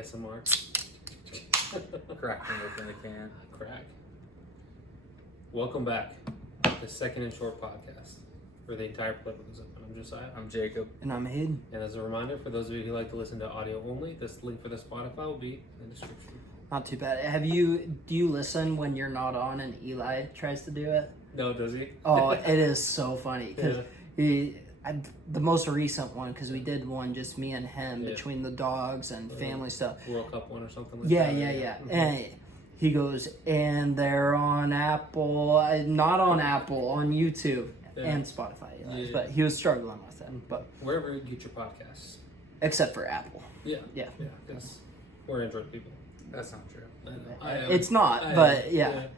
ASMR. Cracking open the can. Crack. Welcome back to the Second and Short podcast for the entire political zone. I'm Josiah. I'm Jacob. And I'm Hayden. And as a reminder, for those of you who like to listen to audio only, this link for the Spotify will be in the description. Not too bad. Do you listen when you're not on and Eli tries to do it? No, does he? Oh, it is so funny because Yeah. the most recent one, because we did one just me and him Yeah. between the dogs and family stuff. World Cup one or something like Yeah, that. yeah. Mhm. And he goes, and they're on Apple, not on Apple, on YouTube Yeah. and Spotify. Yeah. But he was struggling with it. But Wherever you get your podcasts. except for Apple. Yeah. Yeah. Yeah, because we're Android people. That's not true. I know. I am. It's not, I am. but yeah.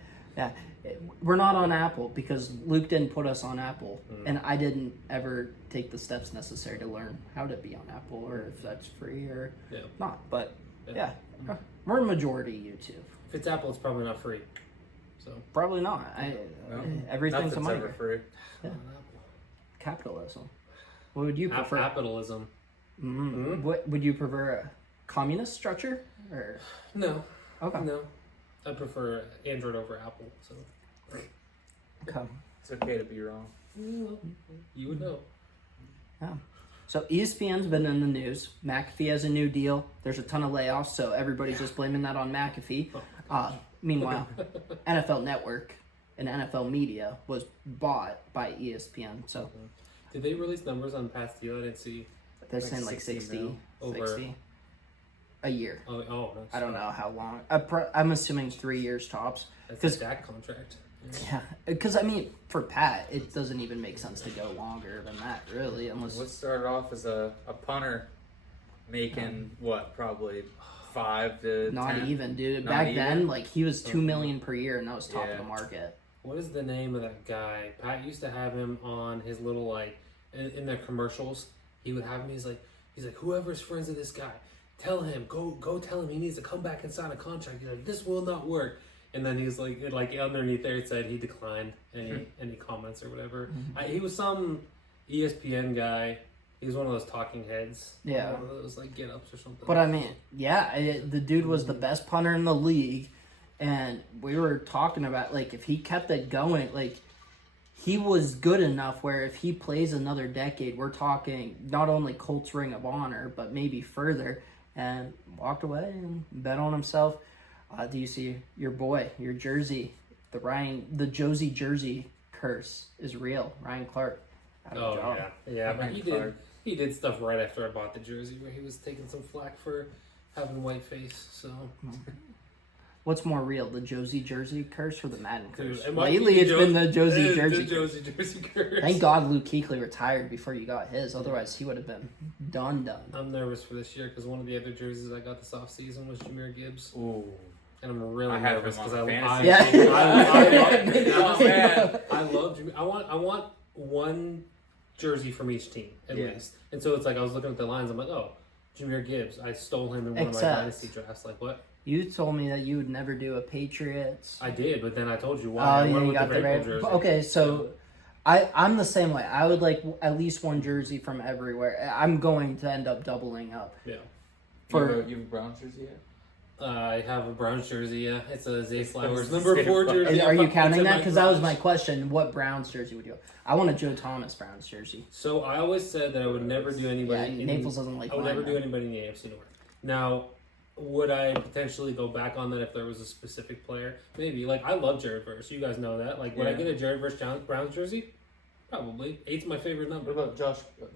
We're not on Apple because Luke didn't put us on Apple, and I didn't ever take the steps necessary to learn how to be on Apple or if that's free or not. But yeah, we're majority YouTube. If it's Apple, it's probably not free. So Probably not. Everything's a Nothing's money. ever free. Yeah. on Apple. Capitalism. What would you prefer? Capitalism. What would you prefer? A communist structure or No. okay? No. I prefer Android over Apple. So Okay. It's okay to be wrong. you would know. Yeah. So ESPN's been in the news. McAfee has a new deal. There's a ton of layoffs, so everybody's just blaming that on McAfee. Meanwhile, NFL Network and NFL Media was bought by ESPN, so Did they release numbers on Pat's deal? I didn't see. they're Like saying like 60 mil 60 a year. Oh, no, I don't know how long. I'm assuming 3 years tops. That's a Dak contract. Yeah, because I mean, for Pat, it doesn't even make sense to go longer than that, really, unless What started off as a punter making, probably 5 to not 10? even, dude. Not Back then, even? like he was $2 million per year, and that was top of Yeah. the market. What is the name of that guy? Pat used to have him on his little like in their commercials. He would have him. He's like whoever's friends with this guy, tell him go tell him he needs to come back and sign a contract. He's like, this will not work. And then he's like underneath there it said he declined any comments or whatever. He was some ESPN guy. He was one of those talking heads. Yeah. One of those like get ups or something. But I mean, the dude was the best punter in the league, and we were talking about like if he kept it going, like he was good enough where if he plays another decade, we're talking not only Colts Ring of Honor, but maybe further. And walked away and bet on himself. Do you see your boy, your jersey, the Josie jersey curse is real? Ryan Clark. Out of a job. yeah. But Ryan Clark. he did stuff right after I bought the jersey where he was taking some flack for having white face. So What's more real, the Josie jersey curse or the Madden Dude, curse? it might Lately, be it's been the Josie jersey. The Josie jersey curse. Thank God Luke Kuechly retired before you got his. Otherwise, he would have been done. I'm nervous for this year because one of the other jerseys I got this off season was Jameer Gibbs, Ooh. and I'm really I have nervous him on because fantasy. I love Jameer. I want one jersey from each team at least, and so it's like I was looking at the lines. I'm like, oh, Jameer Gibbs. I stole him in one of my dynasty drafts. Like what? You told me that you would never do a Patriots. I did, but then I told you why. Oh, I yeah, went you with got the the Vrabel right. jersey. Okay, so I'm the same way. I would like at least one jersey from everywhere. I'm going to end up doubling up. Yeah. You have a Browns jersey yet? I have a Browns jersey. Yeah, it's a Zay Flowers It's number 4 fun. jersey. Are you It's counting in that? my Because that was my garage. question. What Browns jersey would you? I want a Joe Thomas Browns jersey. So I always said that I would never do anybody. Yeah, Naples doesn't like I would never do linemen. anybody in the AFC North. Now, would I potentially go back on that if there was a specific player? Maybe. Like I love Jared Verse. You guys know that. Like, would I Yeah. get a Jared Verse Browns jersey? Probably. 8's my favorite number. What about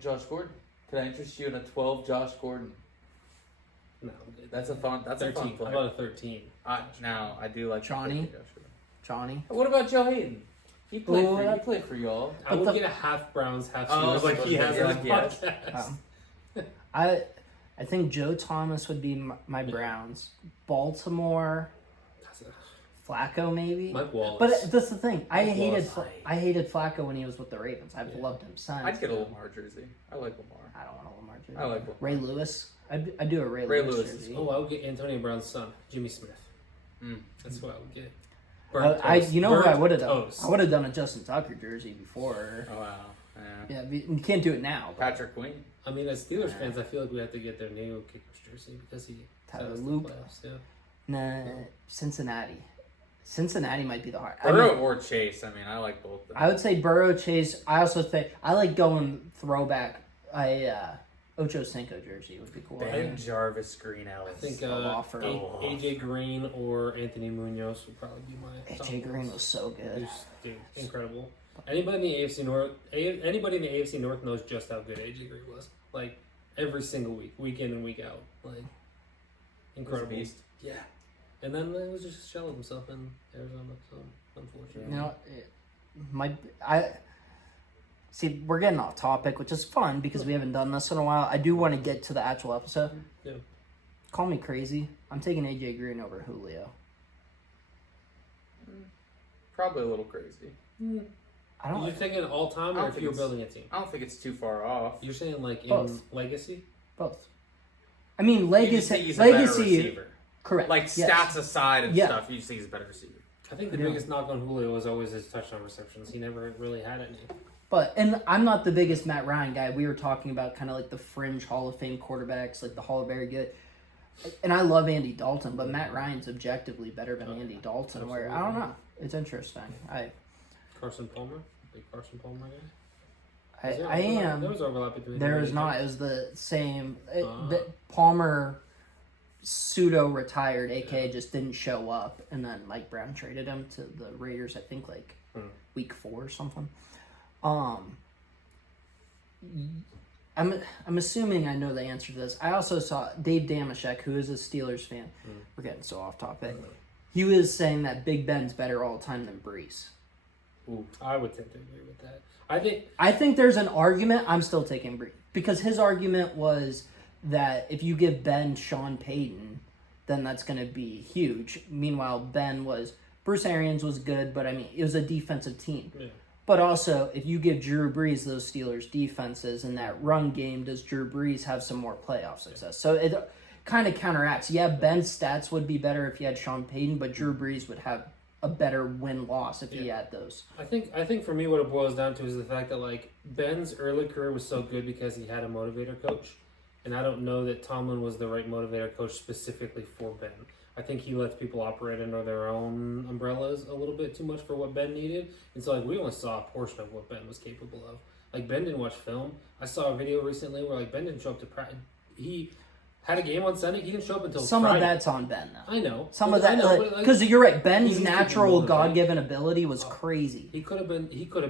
Josh Gordon? Could I interest you in a 12 Josh Gordon? No, That's a fun 13. How player. about a 13? Now I do like Johnny? Josh Gordon. Johnny. What about Joe Hayden? He played Ooh, for y'all. I would get a half Browns, half Oh, Steelers, like he has on his like, yes. podcast. I think Joe Thomas would be my Browns. Baltimore, Flacco maybe. Mike Wallace. But that's the thing. I Wallace. hated Flacco when he was with the Ravens. I've loved him since. I'd get a Lamar jersey. I like Lamar. I don't want a Lamar jersey. I like Lamar. Ray Lewis. I do a Ray Ray Lewis Lewis is jersey. Oh, I would get Antonio Brown's son, Jimmy Smith. That's what I would get. Who Burnt I toast. you know who I Burnt would have done? toast. I would have done a Justin Tucker jersey before. Oh wow. Yeah. Yeah, you can't do it now. but- Patrick Queen. I mean, as Steelers fans, I feel like we have to get their new kicker's jersey because Tyler That's the Loop. playoffs, yeah. Nah, Cincinnati. Cincinnati might be the hard. Burrow or Chase. I mean, I like both. Of them. I would say Burrow, Chase. I also think I like going throwback. Ocho Cinco jersey would be cool. Ben Jarvis, Green Ellis. I think offer. AJ Green or Anthony Munoz would probably be my top AJ Green ones. was so good. He's, dude, incredible. Anybody in the AFC North, anybody in the AFC North knows just how good AJ Green was. Like every single week in and week out, like incredible. He's a beast. Yeah, and then he was just shelling himself in Arizona. So unfortunately, You know, I see we're getting off topic, which is fun because we haven't done this in a while. I do want to get to the actual episode. Yeah. Call me crazy. I'm taking AJ Green over Julio. Probably a little crazy. I don't. You're thinking all time, I or don't if think you're it's- building a team? I don't think it's too far off. You're saying like in Both. legacy? Both. I mean, You just think legacy. he's a better Legacy. receiver. Correct. Like yes. stats aside and Yeah. stuff, you just think he's a better receiver. I think the Yeah. biggest knock on Julio was always his touchdown receptions. He never really had any. But and I'm not the biggest Matt Ryan guy. We were talking about kind of like the fringe Hall of Fame quarterbacks, like the Hall of Very Good. And I love Andy Dalton, but Matt Ryan's objectively better than Andy Dalton. Where I don't know, it's interesting. Carson Palmer, big Carson Palmer guy. Is there I overlap? am. There was overlap between. There him is and not. AJ. It was the same. Ah. Palmer pseudo retired, aka just didn't show up, and then Mike Brown traded him to the Raiders. I think like week 4 or something. I'm assuming I know the answer to this. I also saw Dave Damashek, who is a Steelers fan. We're getting so off topic. He was saying that Big Ben's better all the time than Brees. Ooh, I would tend to agree with that. I think there's an argument. I'm still taking Brees because his argument was that if you give Ben Sean Payton, then that's going to be huge. Meanwhile, Bruce Arians was good, but I mean, it was a defensive team. Yeah. But also, if you give Drew Brees those Steelers defenses in that run game, does Drew Brees have some more playoff success? So it kind of counteracts. Yeah, Ben's stats would be better if he had Sean Payton, but Drew Brees would have a better win-loss if he had those. I think for me what it boils down to is the fact that like Ben's early career was so good because he had a motivator coach, and I don't know that Tomlin was the right motivator coach specifically for Ben. I think he lets people operate under their own umbrellas a little bit too much for what Ben needed, and so like we only saw a portion of what Ben was capable of. Like Ben didn't watch film. I saw a video recently where like Ben didn't show up to practice. He had a game on Sunday. He didn't show up until Some Friday. of that's on Ben, though. I know. Some But of that, I know, but, because you're right. Ben's needs to be natural motivated. God-given ability was crazy. He could have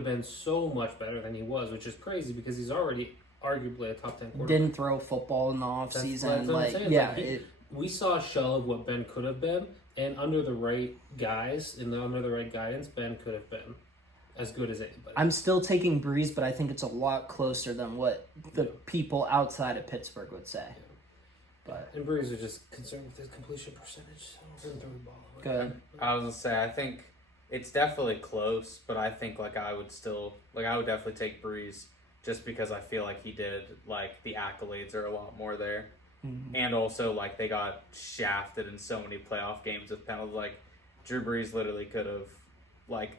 been so much better than he was, which is crazy because he's already arguably a top 10 quarterback. Didn't throw football in the That's offseason. what I'm saying. Yeah, Like, we saw a shell of what Ben could have been, and under the right guys, under the right guidance, Ben could have been as good as anybody. I'm still taking Breeze, but I think it's a lot closer than what the people outside of Pittsburgh would say. But and Breeze was just concerned with his completion percentage, so he didn't throw the ball away. go ahead. I was gonna say, I think it's definitely close, but I think I would definitely take Breeze just because I feel like he did like the accolades are a lot more there, and also like they got shafted in so many playoff games with penalties. Like Drew Brees literally could have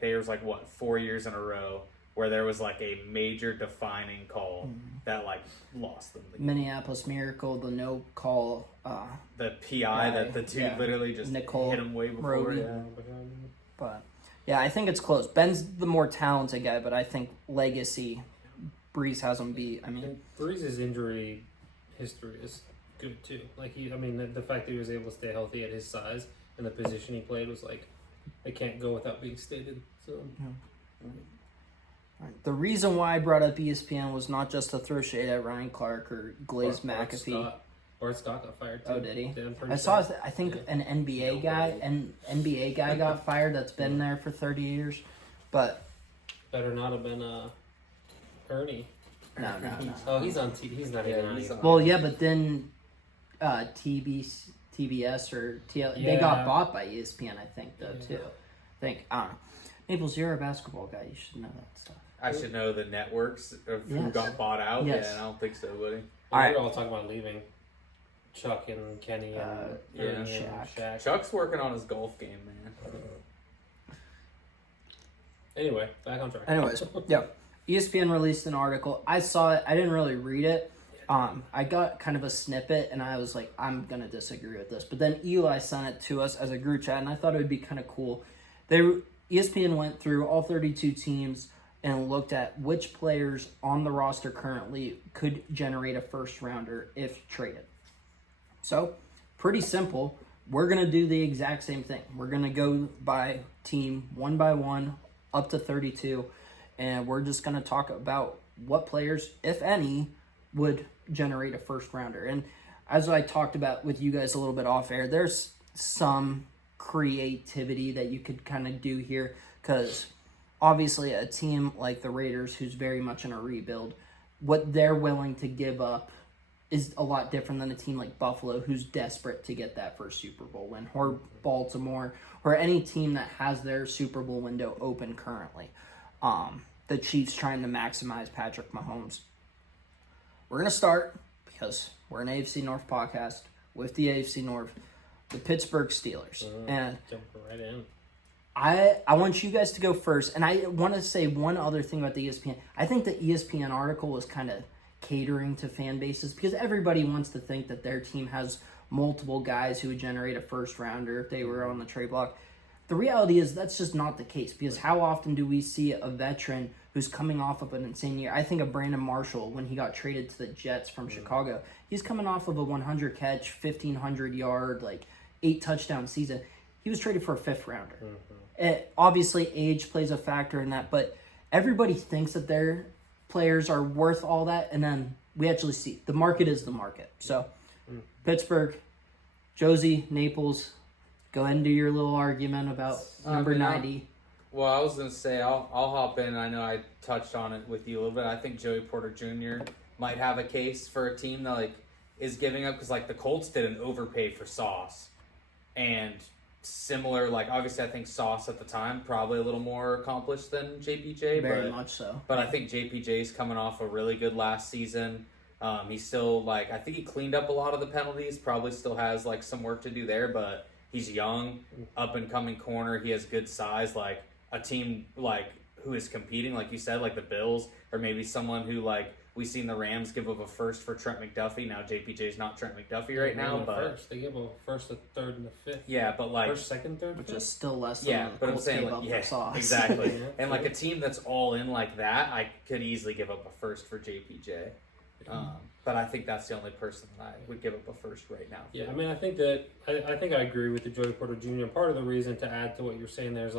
there was 4 years in a row where there was like a major defining call that lost them the game. Minneapolis Miracle, the no call. The PI that the dude yeah. literally just Nicole hit him way before. Roby. Yeah. But yeah, I think it's close. Ben's the more talented guy, but I think legacy, Breeze has him beat. I mean, And Breeze's injury history is good too. Like the fact that he was able to stay healthy at his size and the position he played was it can't go without being stated. So the reason why I brought up ESPN was not just to throw shade at Ryan Clark or Glaze McAfee. Or Scott got fired too. Oh, did he? Yeah, I'm pretty I sure. saw. I think an NBA guy got fired. That's been there for 30 years, but Better not have been Ernie. no. Oh, he's on. He's not even on. he's either. on. Well, yeah, but then TBS or TL, they got Yeah. bought by ESPN. I think though Yeah. too. I think I don't know. Naples, you're a basketball guy. You should know that stuff. I should know the networks of who Yes. got bought out. Yes. Yeah, I don't think so, buddy. All right. We were all talking about leaving. Chuck and Kenny and yeah, Ernie and Shaq. Shaq. Chuck's working on his golf game, man. Anyway, back on track. Anyways, yeah. ESPN released an article. I saw it. I didn't really read it, I got kind of a snippet, and I was like, I'm going to disagree with this. But then Eli sent it to us as a group chat, and I thought it would be kind of cool. ESPN went through all 32 teams and looked at which players on the roster currently could generate a first-rounder if traded. So, pretty simple. We're going to do the exact same thing. We're going to go by team one by one up to 32, and we're just going to talk about what players, if any, would generate a first rounder. And as I talked about with you guys a little bit off air, there's some creativity that you could kind of do here, because obviously a team like the Raiders, who's very much in a rebuild, what they're willing to give up is a lot different than a team like Buffalo, who's desperate to get that first Super Bowl win, or Baltimore, or any team that has their Super Bowl window open currently. The Chiefs trying to maximize Patrick Mahomes. We're going to start, because we're an AFC North podcast, with the AFC North, the Pittsburgh Steelers. And jump right in. I want you guys to go first, and I want to say one other thing about the ESPN. I think the ESPN article was kind of catering to fan bases, because everybody wants to think that their team has multiple guys who would generate a first rounder if they were on the trade block. The reality is that's just not the case, because how often do we see a veteran who's coming off of an insane year? I think of Brandon Marshall when he got traded to the Jets from Chicago. He's coming off of a 100 catch, 1,500 yard, 8 touchdown season. He was traded for a fifth rounder. Obviously, age plays a factor in that, but everybody thinks that their players are worth all that, and then we actually see the market is the market. So, Pittsburgh, Josie, Naples, go ahead and do your little argument about number 90. Well, I was going to say, I'll hop in. I know I touched on it with you a little bit. I think Joey Porter Jr. might have a case for a team that is giving up, because the Colts did an overpay for Sauce, and similar, obviously I think Sauce at the time probably a little more accomplished than JPJ. Very much so. But I think JPJ's coming off a really good last season. He's still I think he cleaned up a lot of the penalties. Probably still has some work to do there, but he's young, up and coming corner. He has good size. A team who is competing, like you said, the Bills, or maybe someone who we've seen the Rams give up a first for Trent McDuffie. Now JPJ's not Trent McDuffie right now, but first they give a first, a third, and a fifth. Yeah, but first, second, third, which fifth? is still less than yeah, the but I'm Colts saying gave up for Sauce. exactly. Yeah. And a team that's all in like that, I could easily give up a first for JPJ. But I think that's the only person that I would give up a first right now. Yeah, I mean, I think I agree with the Joey Porter Jr. Part of the reason, to add to what you're saying there, is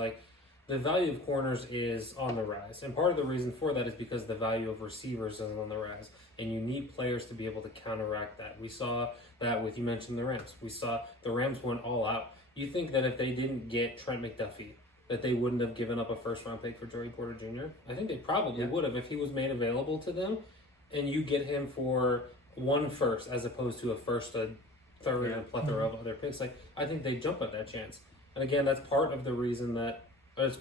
the value of corners is on the rise, and part of the reason for that is because the value of receivers is on the rise, and you need players to be able to counteract that. We saw that with, you mentioned the Rams. We saw the Rams went all out. You think that if they didn't get Trent McDuffie, that they wouldn't have given up a first-round pick for Joey Porter Jr.? I think they probably would have if he was made available to them, and you get him for one first as opposed to a first, a third, and a plethora of other picks. I think they jump at that chance. And again, that's part of the reason that it's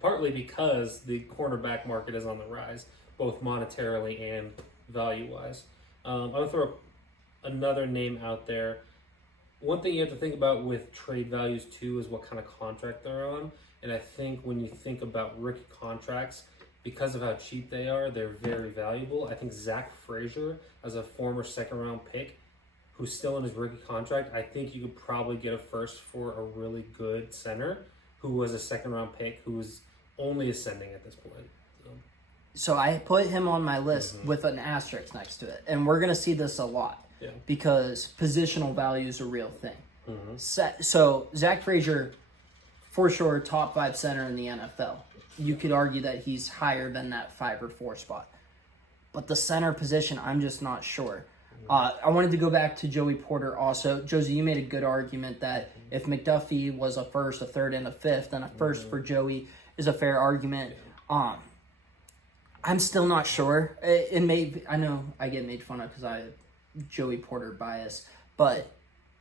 partly because the cornerback market is on the rise, both monetarily and value-wise. I'm going to throw another name out there. One thing you have to think about with trade values, too, is what kind of contract they're on. And I think when you think about rookie contracts, because of how cheap they are, they're very valuable. I think Zach Frazier, as a former second-round pick, who's still in his rookie contract, I think you could probably get a first for a really good center who was a second-round pick who's only ascending at this point. So I put him on my list with an asterisk next to it. And we're going to see this a lot because positional value is a real thing. So Zach Frazier, for sure, top 5 center in the NFL. You could argue that he's higher than that 5 or 4 spot. But the center position, I'm just not sure. I wanted to go back to Joey Porter also. Josie, you made a good argument that if McDuffie was a first, a third, and a fifth, then a first for Joey is a fair argument. I'm still not sure. It may, I know I get made fun of because I have Joey Porter bias, but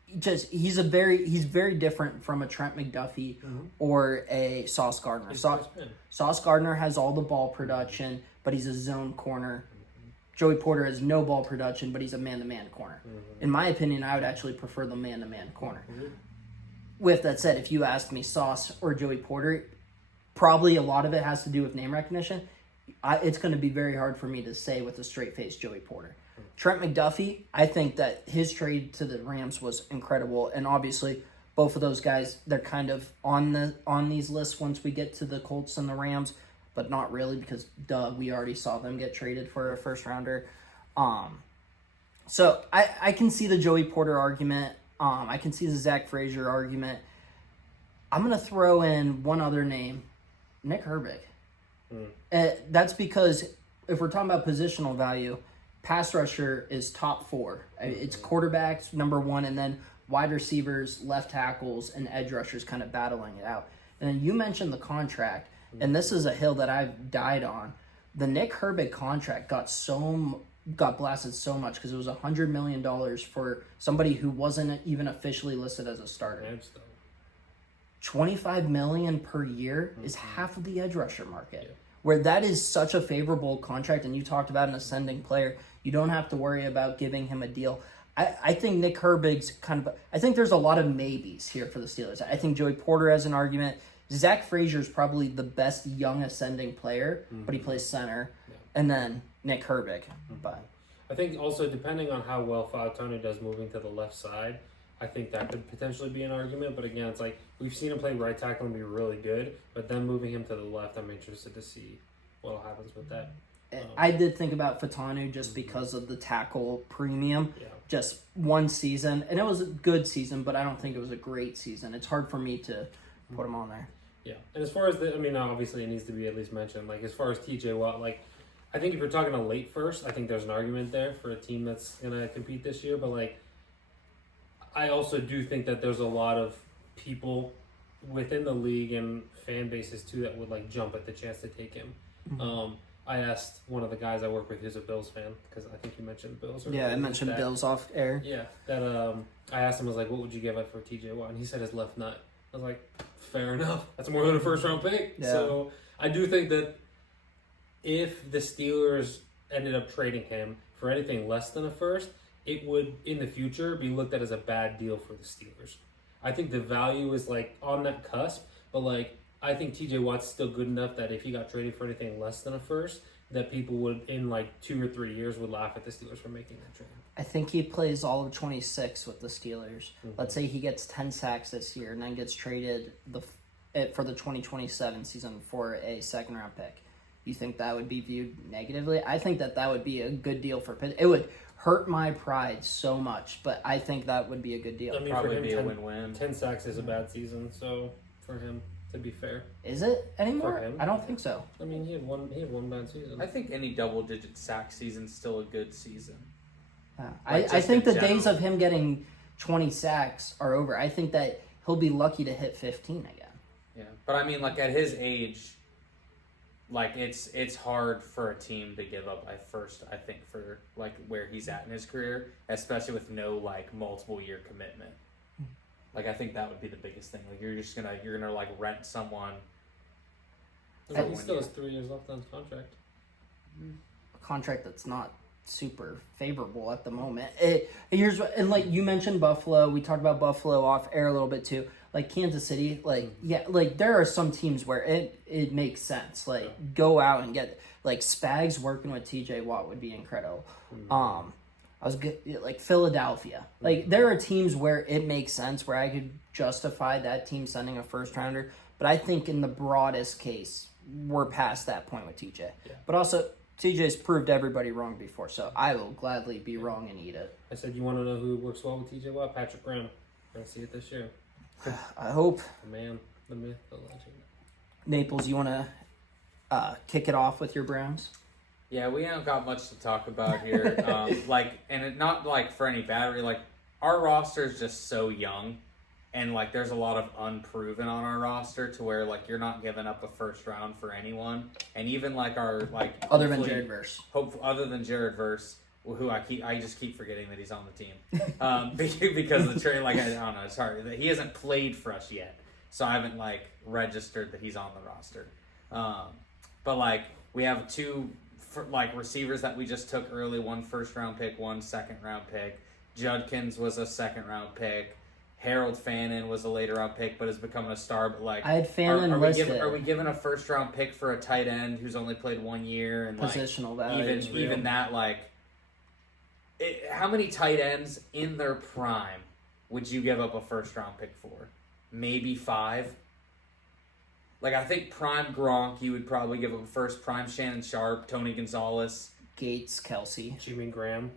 he's very different from a Trent McDuffie or a Sauce Gardner. Sauce Gardner has all the ball production, but he's a zone corner. Joey Porter has no ball production, but he's a man-to-man corner. In my opinion, I would actually prefer the man-to-man corner. With that said, if you ask me Sauce or Joey Porter, probably a lot of it has to do with name recognition. It's going to be very hard for me to say with a straight face Joey Porter. Trent McDuffie, I think that his trade to the Rams was incredible, and obviously both of those guys, they're kind of on these lists once we get to the Colts and the Rams, but not really because we already saw them get traded for a first rounder. So I can see the Joey Porter argument. I can see the Zach Frazier argument. I'm gonna throw in one other name, Nick Herbig. That's because if we're talking about positional value, pass rusher is top 4. It's quarterbacks number 1, and then wide receivers, left tackles, and edge rushers kind of battling it out. And then you mentioned the contract, and this is a hill that I've died on. The Nick Herbig contract got blasted so much because it was $100 million for somebody who wasn't even officially listed as a starter. $25 million per year is half of the edge rusher market. Where that is such a favorable contract, and you talked about an ascending player, you don't have to worry about giving him a deal. I think Nick Herbig's I think there's a lot of maybes here for the Steelers. I think Joey Porter has an argument. Zach Frazier is probably the best young ascending player, but he plays center. Yeah. And then Nick Herbig. But I think also depending on how well Fautonu does moving to the left side, I think that could potentially be an argument. But again, it's like we've seen him play right tackle and be really good, but then moving him to the left, I'm interested to see what happens with that. I did think about Fautanu just because of the tackle premium. Yeah. Just one season, and it was a good season, but I don't think it was a great season. It's hard for me to put him on there. Yeah, and as far as obviously it needs to be at least mentioned. Like as far as TJ Watt, like I think if you're talking a late first, I think there's an argument there for a team that's gonna compete this year. But like, I also do think that there's a lot of people within the league and fan bases too that would like jump at the chance to take him. I asked one of the guys I work with who's a Bills fan, because I think you mentioned Bills. Yeah, I mentioned that, Bills off air. Yeah, that I asked him, I was like, what would you give up for TJ Watt? And he said his left nut. I was like, fair enough. That's more than a first round pick. Yeah. So I do think that if the Steelers ended up trading him for anything less than a first, it would, in the future, be looked at as a bad deal for the Steelers. I think the value is like on that cusp, but like, I think TJ Watt's still good enough that if he got traded for anything less than a first, that people would, in like 2 or 3 years, would laugh at the Steelers for making that trade. I think he plays all of 26 with the Steelers. Let's say he gets 10 sacks this year and then gets traded for the 2027 season for a second-round pick. You think that would be viewed negatively? I think that would be a good deal for Pitt. It would hurt my pride so much, but I think that would be a good deal. I mean, probably be a win-win. 10 sacks is a bad season, so for him, to be fair. Is it anymore? I don't think so. I mean, he had one bad season. I think any double-digit sack season's still a good season. Yeah. I think the days of him getting 20 sacks are over. I think that he'll be lucky to hit 15 again. Yeah, but I mean, like at his age, like it's hard for a team to give up at first. I think for like where he's at in his career, especially with no like multiple year commitment. Like I think that would be the biggest thing. Like you're gonna like rent someone. He still has 3 years left on his contract. A contract that's not super favorable at the moment. And like you mentioned Buffalo, we talked about Buffalo off air a little bit too. Like Kansas City, like there are some teams where it makes sense. Like go out and get like Spags working with TJ Watt would be incredible. I was good, like Philadelphia. Like there are teams where it makes sense where I could justify that team sending a first rounder, but I think in the broadest case we're past that point with TJ. Yeah. But also TJ's proved everybody wrong before, so I will gladly be wrong and eat it. I said, you want to know who works well with TJ Watt? Patrick Graham. We're going to see it this year. I hope. The man, the myth, the legend. Naples, you want to kick it off with your Browns? Yeah, we haven't got much to talk about here. Not like for any battery. Like our roster is just so young, and like there's a lot of unproven on our roster to where like you're not giving up a first round for anyone, and even like our like other than Jared Verse, other than Jared Verse, who I just keep forgetting that he's on the team, because the trade, like I don't know, sorry, he hasn't played for us yet, so I haven't like registered that he's on the roster. But like we have two receivers that we just took early, one first round pick, one second round pick. Judkins was a second round pick. Harold Fannin was a later round pick, but is becoming a star. But like, I had Fannin listed. Are we giving a first round pick for a tight end who's only played 1 year and positional value? Even that, like, how many tight ends in their prime would you give up a first round pick for? Maybe 5. Like, I think prime Gronk, you would probably give up a first. Prime Shannon Sharp, Tony Gonzalez. Gates, Kelsey. Jimmy Graham.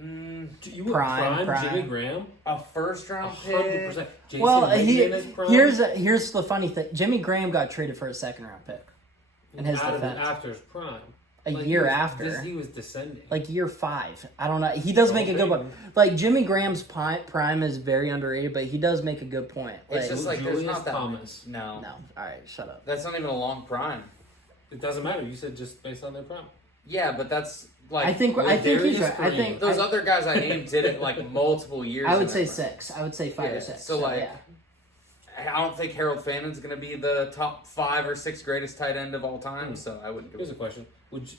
You would Prime. Jimmy Graham? A first round pick? 100%. Jason Well, Witten in his prime? here's the funny thing. Jimmy Graham got traded for a second round pick. In his defense. After his prime. A year after. He was descending. Like year 5. I don't know. He does make a good point. Like Jimmy Graham's prime is very underrated, but he does make a good point. Like, It's just like there's Julius not that Thomas. No. no. All right, shut up. That's not even a long prime. It doesn't matter. You said just based on their prime. Yeah, but that's like I think he's right. I think those other guys I named did it like multiple years. I would in say their prime. 6. I would say 5 or 6. So like, yeah. I don't think Harold Fannon's going to be the top 5 or 6 greatest tight end of all time. So I wouldn't. Here's a question: Would you?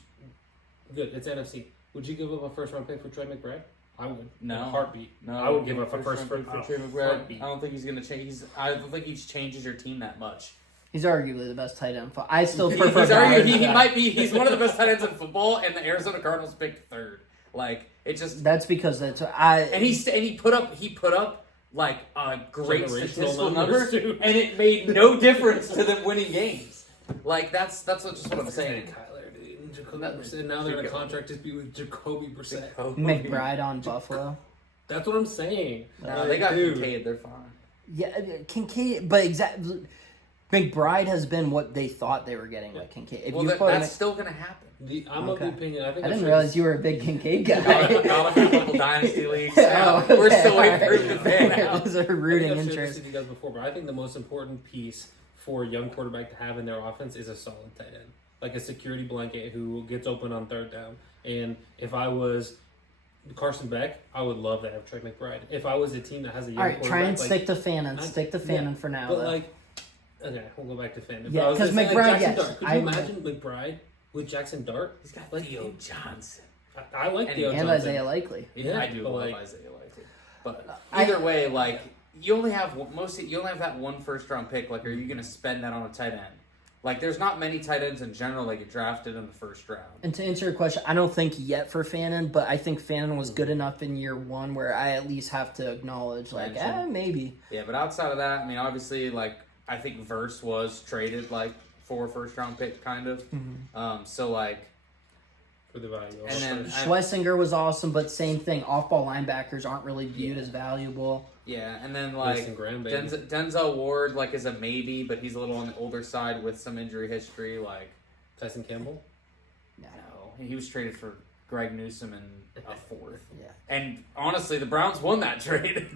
Good. It's NFC. Would you give up a first round pick for Trey McBride? I would. No. In a heartbeat. No, I would give up a first round for pick for Trey McBride. I don't think he's going to change. I don't think he changes your team that much. He's arguably the best tight end. I still He's prefer. he might be. He's one of the best tight ends in football, and the Arizona Cardinals picked 3rd. Like it just. That's because and he put up like a great Generational statistical numbers, number, too. and it made no difference to them winning games. Like that's what I'm saying. Kyler, dude, and Jacoby Brissett. Now they're in a contract dispute with Jacoby Brissett. McBride on Buffalo. That's what I'm saying. No, they got Dude. Kincaid. They're fine. Yeah, Kincaid, but exactly. McBride has been what they thought they were getting with Kincaid. If Well, you that's still gonna happen. I'm of the opinion. I think I didn't realize you were a big Kincaid guy. Got him in a couple dynasty leagues. Oh, We're okay, still waiting for alright. him to fan out. Those are I think rooting I've shared this interest. with you guys before, but I think the most important piece for a young quarterback to have in their offense is a solid tight end, like a security blanket who gets open on 3rd down. And if I was Carson Beck, I would love to have Trey McBride. If I was a team that has a young All right, quarterback, try and like, stick to Fannin. Stick to Fannin yeah, for now. But though. like, okay, we'll go back to Fannin. Yeah, But I was gonna 'cause say, McBride, Jackson yes, Dart. Could you imagine McBride with Jackson Dart? He's got Like, Theo Johnson. I like Theo and Johnson. Isaiah Likely. Yeah, I do but love like- Isaiah Likely. But I- either way, like you only have that one first round pick. Like, are you gonna spend that on a tight end? Like, there's not many tight ends in general that get drafted in the first round. And to answer your question, I don't think yet for Fannin, but I think Fannin was good enough in year 1 where I at least have to acknowledge, like, maybe. Yeah, but outside of that, I mean, obviously, like I think Verse was traded like for a first round pick, kind of. So like, For the value. And then- Schlesinger was awesome, but same thing. Off-ball linebackers aren't really viewed as valuable. yeah, and then like Mason Graham, baby. Denzel Ward like is a maybe, but he's a little on the older side with some injury history. Like, Tyson Campbell. no, he was traded for Greg Newsome in a 4th. Yeah. And honestly, the Browns won that trade.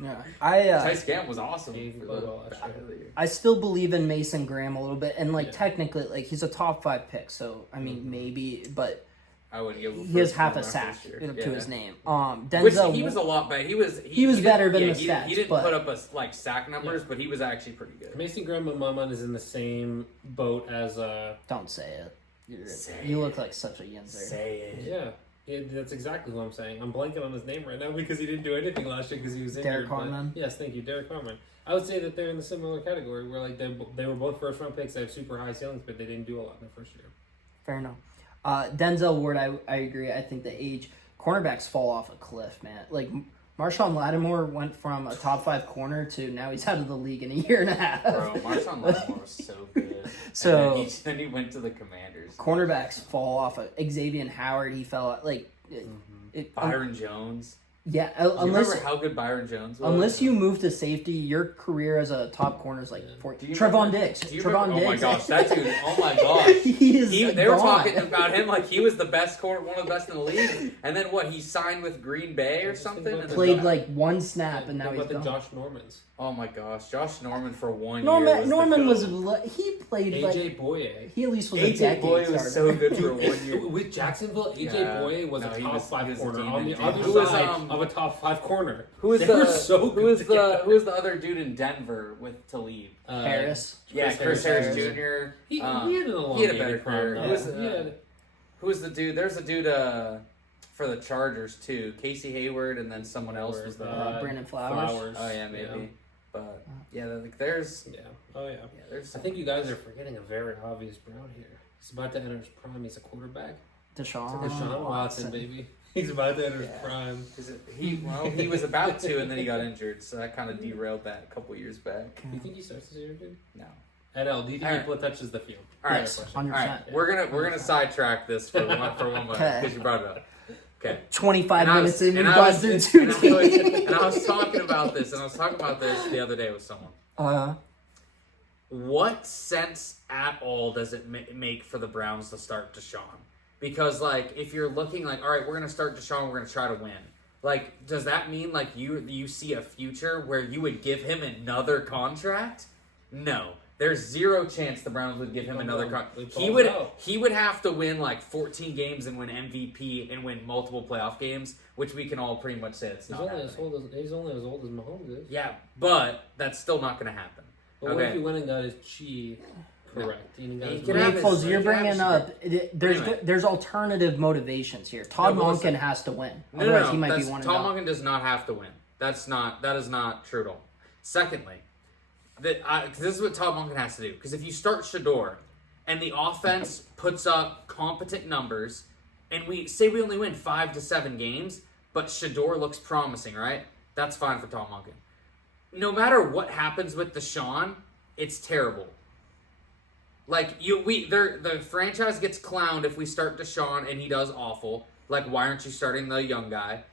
Yeah, Tice Camp was awesome. He for played the well last back year. of the year. I still believe in Mason Graham a little bit, and like Yeah. technically, like he's a top 5 pick, so I mean maybe, but I would give. he has half a sack to his name. Which Denzel, he was a lot better. He was better than didn't- the he stats, He didn't but- put up like sack numbers, but he was actually pretty good. Mason Graham, in my mind, is in the same boat as don't say it. Say You it. look like such a yinzer. Say it. Yeah, that's exactly what I'm saying. I'm blanking on his name right now because he didn't do anything last year because he was injured. Derek but- Harmon? Yes, thank you, Derek Harmon. I would say that they're in the similar category where like they were both first round picks. They have super high ceilings, but they didn't do a lot in their first year. Fair enough. Denzel Ward, I agree. I think the age cornerbacks fall off a cliff, man. Like Marshawn Lattimore went from a top 5 corner to now he's out of the league in a year and a half. Bro, Marshawn Lattimore was so good. So- and then he went to the Commanders. Cornerbacks fall off. Xavier Howard, he fell out. Like, Byron Jones. yeah, Do you unless remember how good Byron Jones was? unless you move to safety, your career as a top corner is like Do 14. you Trevon remember- Diggs. do you Trevon remember- Diggs. Oh my gosh, that dude! Oh my gosh. he is They were gone. talking about him like he was the best corner, one of the best in the league. And then what? He signed with Green Bay or Just something. think And about then Played got- like one snap and now What he's about the gone. Josh Normans? Oh my gosh, Josh Norman for 1 year. Norman was was he played like AJ Boye. he at least was a AJ decade Boye starter. was so good for 1 year. With Jacksonville, AJ Yeah. Boye was No, a he top was- 5 he was a corner demon, on the dude. other Who was, side um, of a top 5 corner. Who is They the were so who is good the together. who is the other dude in Denver with Talib? Harris. Yeah, Chris Harris Jr. He had an he had a elongated better prime, career. though. Who was, He had- who was the dude? There's a dude for the Chargers too. Casey Hayward, and then someone else was the. Brandon Flowers. Oh yeah, maybe. But yeah, like there's Yeah. Oh yeah. there's. I think you guys are forgetting a very obvious Brown here. He's about to enter his prime. He's a quarterback. Deshaun Deshaun Watson, baby. He's about to enter his prime. He was about to, and then he got injured, so that kind of derailed that a couple years back. Do you think he starts this year, dude? No. NL, do you think he touches the field? All right, Yes, all 100%. right. We're gonna sidetrack this for one moment because you brought it up. Okay. 25 And minutes in, we've and I gone was- through two and I was teams. talking about this, the other day with someone. What sense at all does it make for the Browns to start Deshaun? Because, like, if you're looking like, all right, we're going to start Deshaun, we're going to try to win. Like, does that mean, like, you see a future where you would give him another contract? No. There's zero chance the Browns would give him another contract. He would have to win, like, 14 games and win MVP and win multiple playoff games, which we can all pretty much say it's not happening. He's only as old as Mahomes is. Yeah, but that's still not going to happen. But what if he went and got his chi correct? He His can have Naples, his- you're he can bringing have up. his- There's Anyway. there's alternative motivations here. Todd No, but Monken listen. has to win. No, Otherwise, no, he might be that's- one and Tom done. Monken does not have to win. That is not true at all. Secondly, cause this is what Todd Monken has to do. Because if you start Shador and the offense puts up competent numbers, and we only win 5 to 7 games, but Shador looks promising, right? That's fine for Tom Monken. No matter what happens with Deshaun, it's terrible. Like the franchise gets clowned if we start Deshaun and he does awful. Like, why aren't you starting the young guy?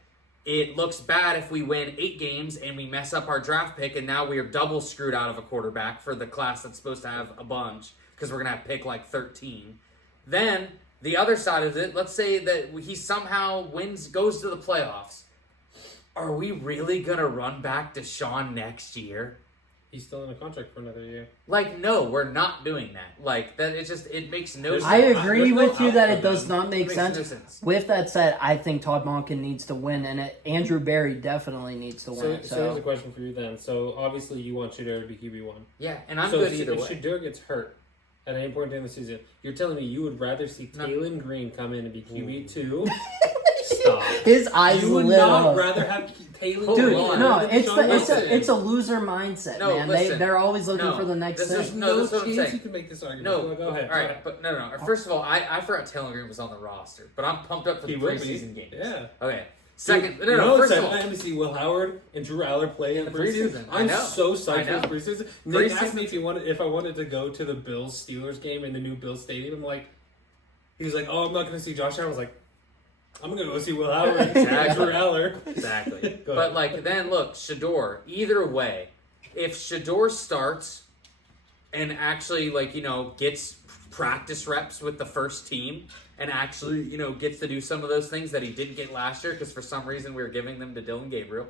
It looks bad if we win 8 games and we mess up our draft pick and now we are double screwed out of a quarterback for the class that's supposed to have a bunch because we're gonna have pick like 13. Then the other side of it, let's say that he somehow goes to the playoffs. Are we really gonna run back Deshaun next year? He's still in a contract for another year. Like, no, we're not doing that. Like, that it makes no sense. I agree There's no with you that it outcome, does man. not make It makes sense. no sense. With that said, I think Todd Monken needs to win, and Andrew Barry definitely needs to So win. here's a question for you then. So obviously you want Shador to be QB1. Yeah, and I'm So good if, either if way. Shador gets hurt at any point during the season, you're telling me you would rather see No. Taylon Green come in and be QB2? Stop. His eyes You would lit not up. rather have Taylon Hold Dude, Green on. no, than it's Deshaun the, Watson? it's a loser mindset, No, man. listen. They're always looking No, for the next this thing. is- No, that's what I'm chance saying. you can make this argument. No, Go ahead. All right, but no. First of all, I forgot Taylor Green was on the roster, but I'm pumped up for the He will be. preseason games. Yeah. Okay. Second, Dude, no. First of excited all, I am to see Will Howard and Drew Aller play in the preseason. I I'm know. so I psyched know. for the preseason. Nick asked me Preseason- if I wanted to go to the Bills Steelers game in the new Bills Stadium. I'm like, he was like, "Oh, I'm not going to see Josh Allen." I was like, "I'm going to go see Will Howard and Exactly. Drew Aller." exactly. Go But ahead. like, then look, Shador. Either way, if Shador starts and actually gets practice reps with the first team and actually gets to do some of those things that he didn't get last year because for some reason we were giving them to Dylan Gabriel.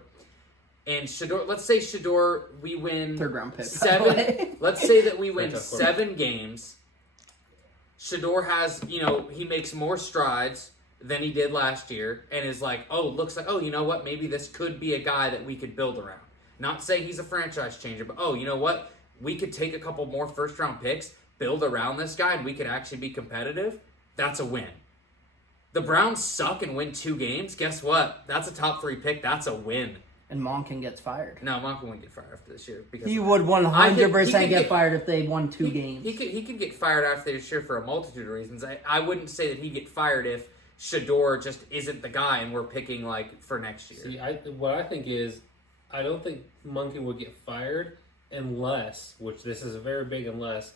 And Shador, let's say Shador, we win Third round pick. by the 7. way. Let's say that we win Franchise quarterback. 7 games. Shador has, he makes more strides than he did last year and is like, looks like, you know what? Maybe this could be a guy that we could build around. Not saying he's a franchise changer, but you know what? We could take a couple more first round picks, build around this guy, and we could actually be competitive. That's a win. The Browns suck and win 2 games. Guess what? That's a top 3 pick. That's a win. And Monken gets fired. No, Monken won't get fired after this year because He would he 100% could get fired if they won 2 games. He could get fired after this year for a multitude of reasons. I wouldn't say that he'd get fired if Shador just isn't the guy and we're picking for next year. See, what I think is, I don't think Monken would get fired unless, which this is a very big unless,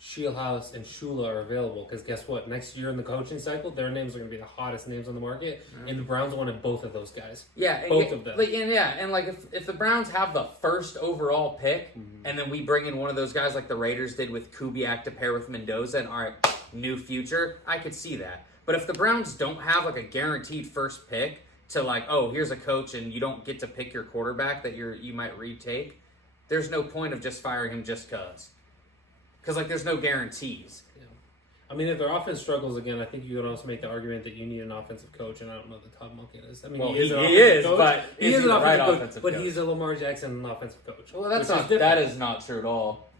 Shieldhouse and Shula are available. Because guess what? Next year in the coaching cycle, their names are going to be the hottest names on the market, and the Browns wanted both of those guys. Yeah, and Both of them. If the Browns have the first overall pick, and then we bring in one of those guys like the Raiders did with Kubiak to pair with Mendoza, and all right, new future, I could see that. But if the Browns don't have a guaranteed first pick to here's a coach and you don't get to pick your quarterback that you might retake, there's no point of just firing him just cause. Because there's no guarantees. I mean, if their offense struggles again, I think you could also make the argument that you need an offensive coach, and I don't know that Todd Monken is. I mean, Well, he is an he offensive is, coach. but he is is he an the right offensive offensive coach, coach? but he's a Lamar Jackson offensive coach. Well, that's which not different. that is not true at all.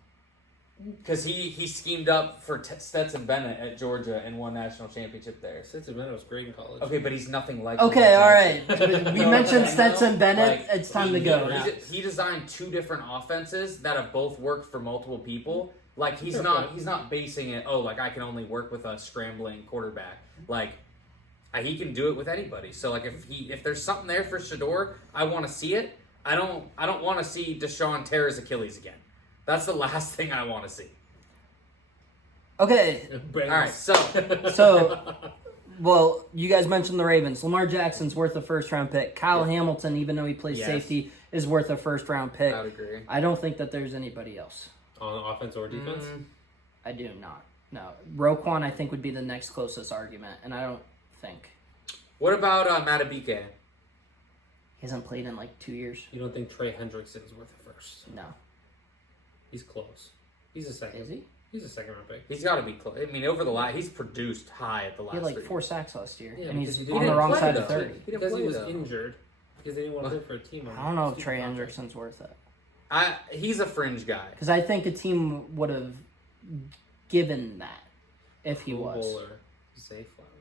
Because he schemed up for Stetson Bennett at Georgia and won national championship there. Stetson Bennett was great in college. Okay, but he's nothing like. Okay, Lamar all right. Jackson. We No, mentioned no, Stetson Bennett. like, It's time to go now. He designed 2 different offenses that have both worked for multiple people. He's Fair not point. he's not basing it. I can only work with a scrambling quarterback. He can do it with anybody. So like if there's something there for Shador, I want to see it. I don't want to see Deshaun tear his Achilles again. That's the last thing I want to see. Okay, All right, so well, you guys mentioned the Ravens. Lamar Jackson's worth a first-round pick. Kyle Hamilton, even though he plays safety, is worth a first-round pick. I would agree. I don't think that there's anybody else. On offense or defense? I do not. No. Roquan, I think, would be the next closest argument, and I don't think. What about Matabike? He hasn't played in like 2 years. You don't think Trey Hendrickson is worth a first? No. He's close. He's a second. Is he? He's a second round pick. He's got to be close. I mean, over the last, he's produced high at the last. He had like 3 4 sacks last year, Yeah, and because he's he on didn't the wrong play, side though. of 30. He didn't Because he play, was though. injured. Because they didn't want to play for a team. I don't know if Stupid Trey contract. Hendrickson's worth it. He's a fringe guy. Because I think a team would have given that if he was. Bowler, Zay Flowers.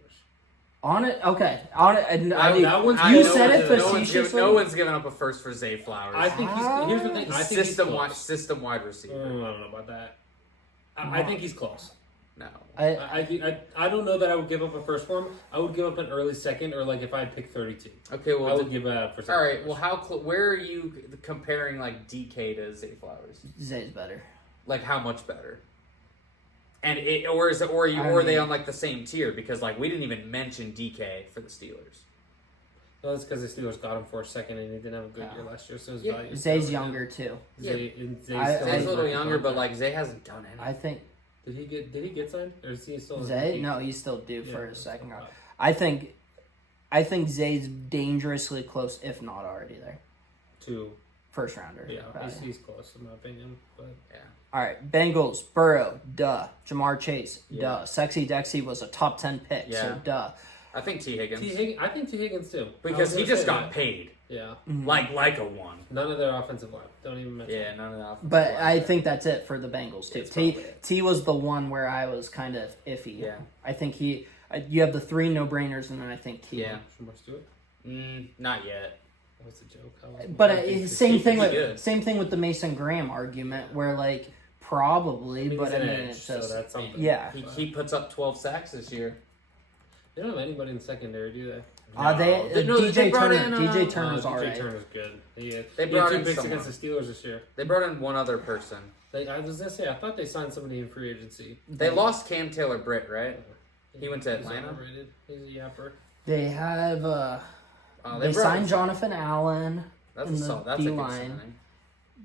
On it? Okay. On it. And that one's you good. said it No facetiously. one's given up a first for Zay Flowers. I think here's the thing. I think he's system close. system wide receiver. I don't know about that. I think he's close. No. I don't know that I would give up a first for him. I would give up an early second, or like if I had picked 32. Okay, well, I would give it up for second. all right. Well, where are you comparing like DK to Zay Flowers? Zay's better. Like how much better? And or are they on like the same tier? Because like we didn't even mention DK for the Steelers. No, that's because the Steelers got him for a second, and he didn't have a good year last year, so his value. is Zay's down. younger too. Zay's still Zay's a little on younger, but contract. like Zay hasn't done anything. I think Did he get signed, or is he still Zay. No, he's still due for Yeah, his second round. right. I think Zay's dangerously close, if not already there. Two. First rounder. Yeah, probably. he's close in my opinion. But Yeah. All right, Bengals, Burrow, duh. Jamar Chase, Yeah. duh. Sexy Dexy was a top 10 pick, so Yeah. duh. I think T Higgins I think T Higgins too. because he I was just gonna got say paid that. Yeah, like a one. none of their offensive line. Don't even mention. Yeah, none of that. But I think that's it for the Bengals too. It's probably it. T was the one where I was kind of iffy. Yeah. I think you have the 3 no-brainers, and then I think T. Yeah. Should do it? Not yet. What's the joke? But I think same thing pretty with good. the Mason Graham argument, where like probably, he's but I an mean edge, it's so just that's something. yeah. He puts up 12 sacks this year. They don't have anybody in the secondary, do they? DJ brought Turner. in, DJ Turner's DJ alright. Turner's good. He They had brought 2 in picks someone. against the Steelers this year. They brought in one other person. I was gonna say I thought they signed somebody in free agency. They lost Cam Taylor Britt, right? He went to He's Atlanta? overrated. He's a yapper. They have They they brought signed in- Jonathan Allen That's in a the solid. That's a good D-line. signing.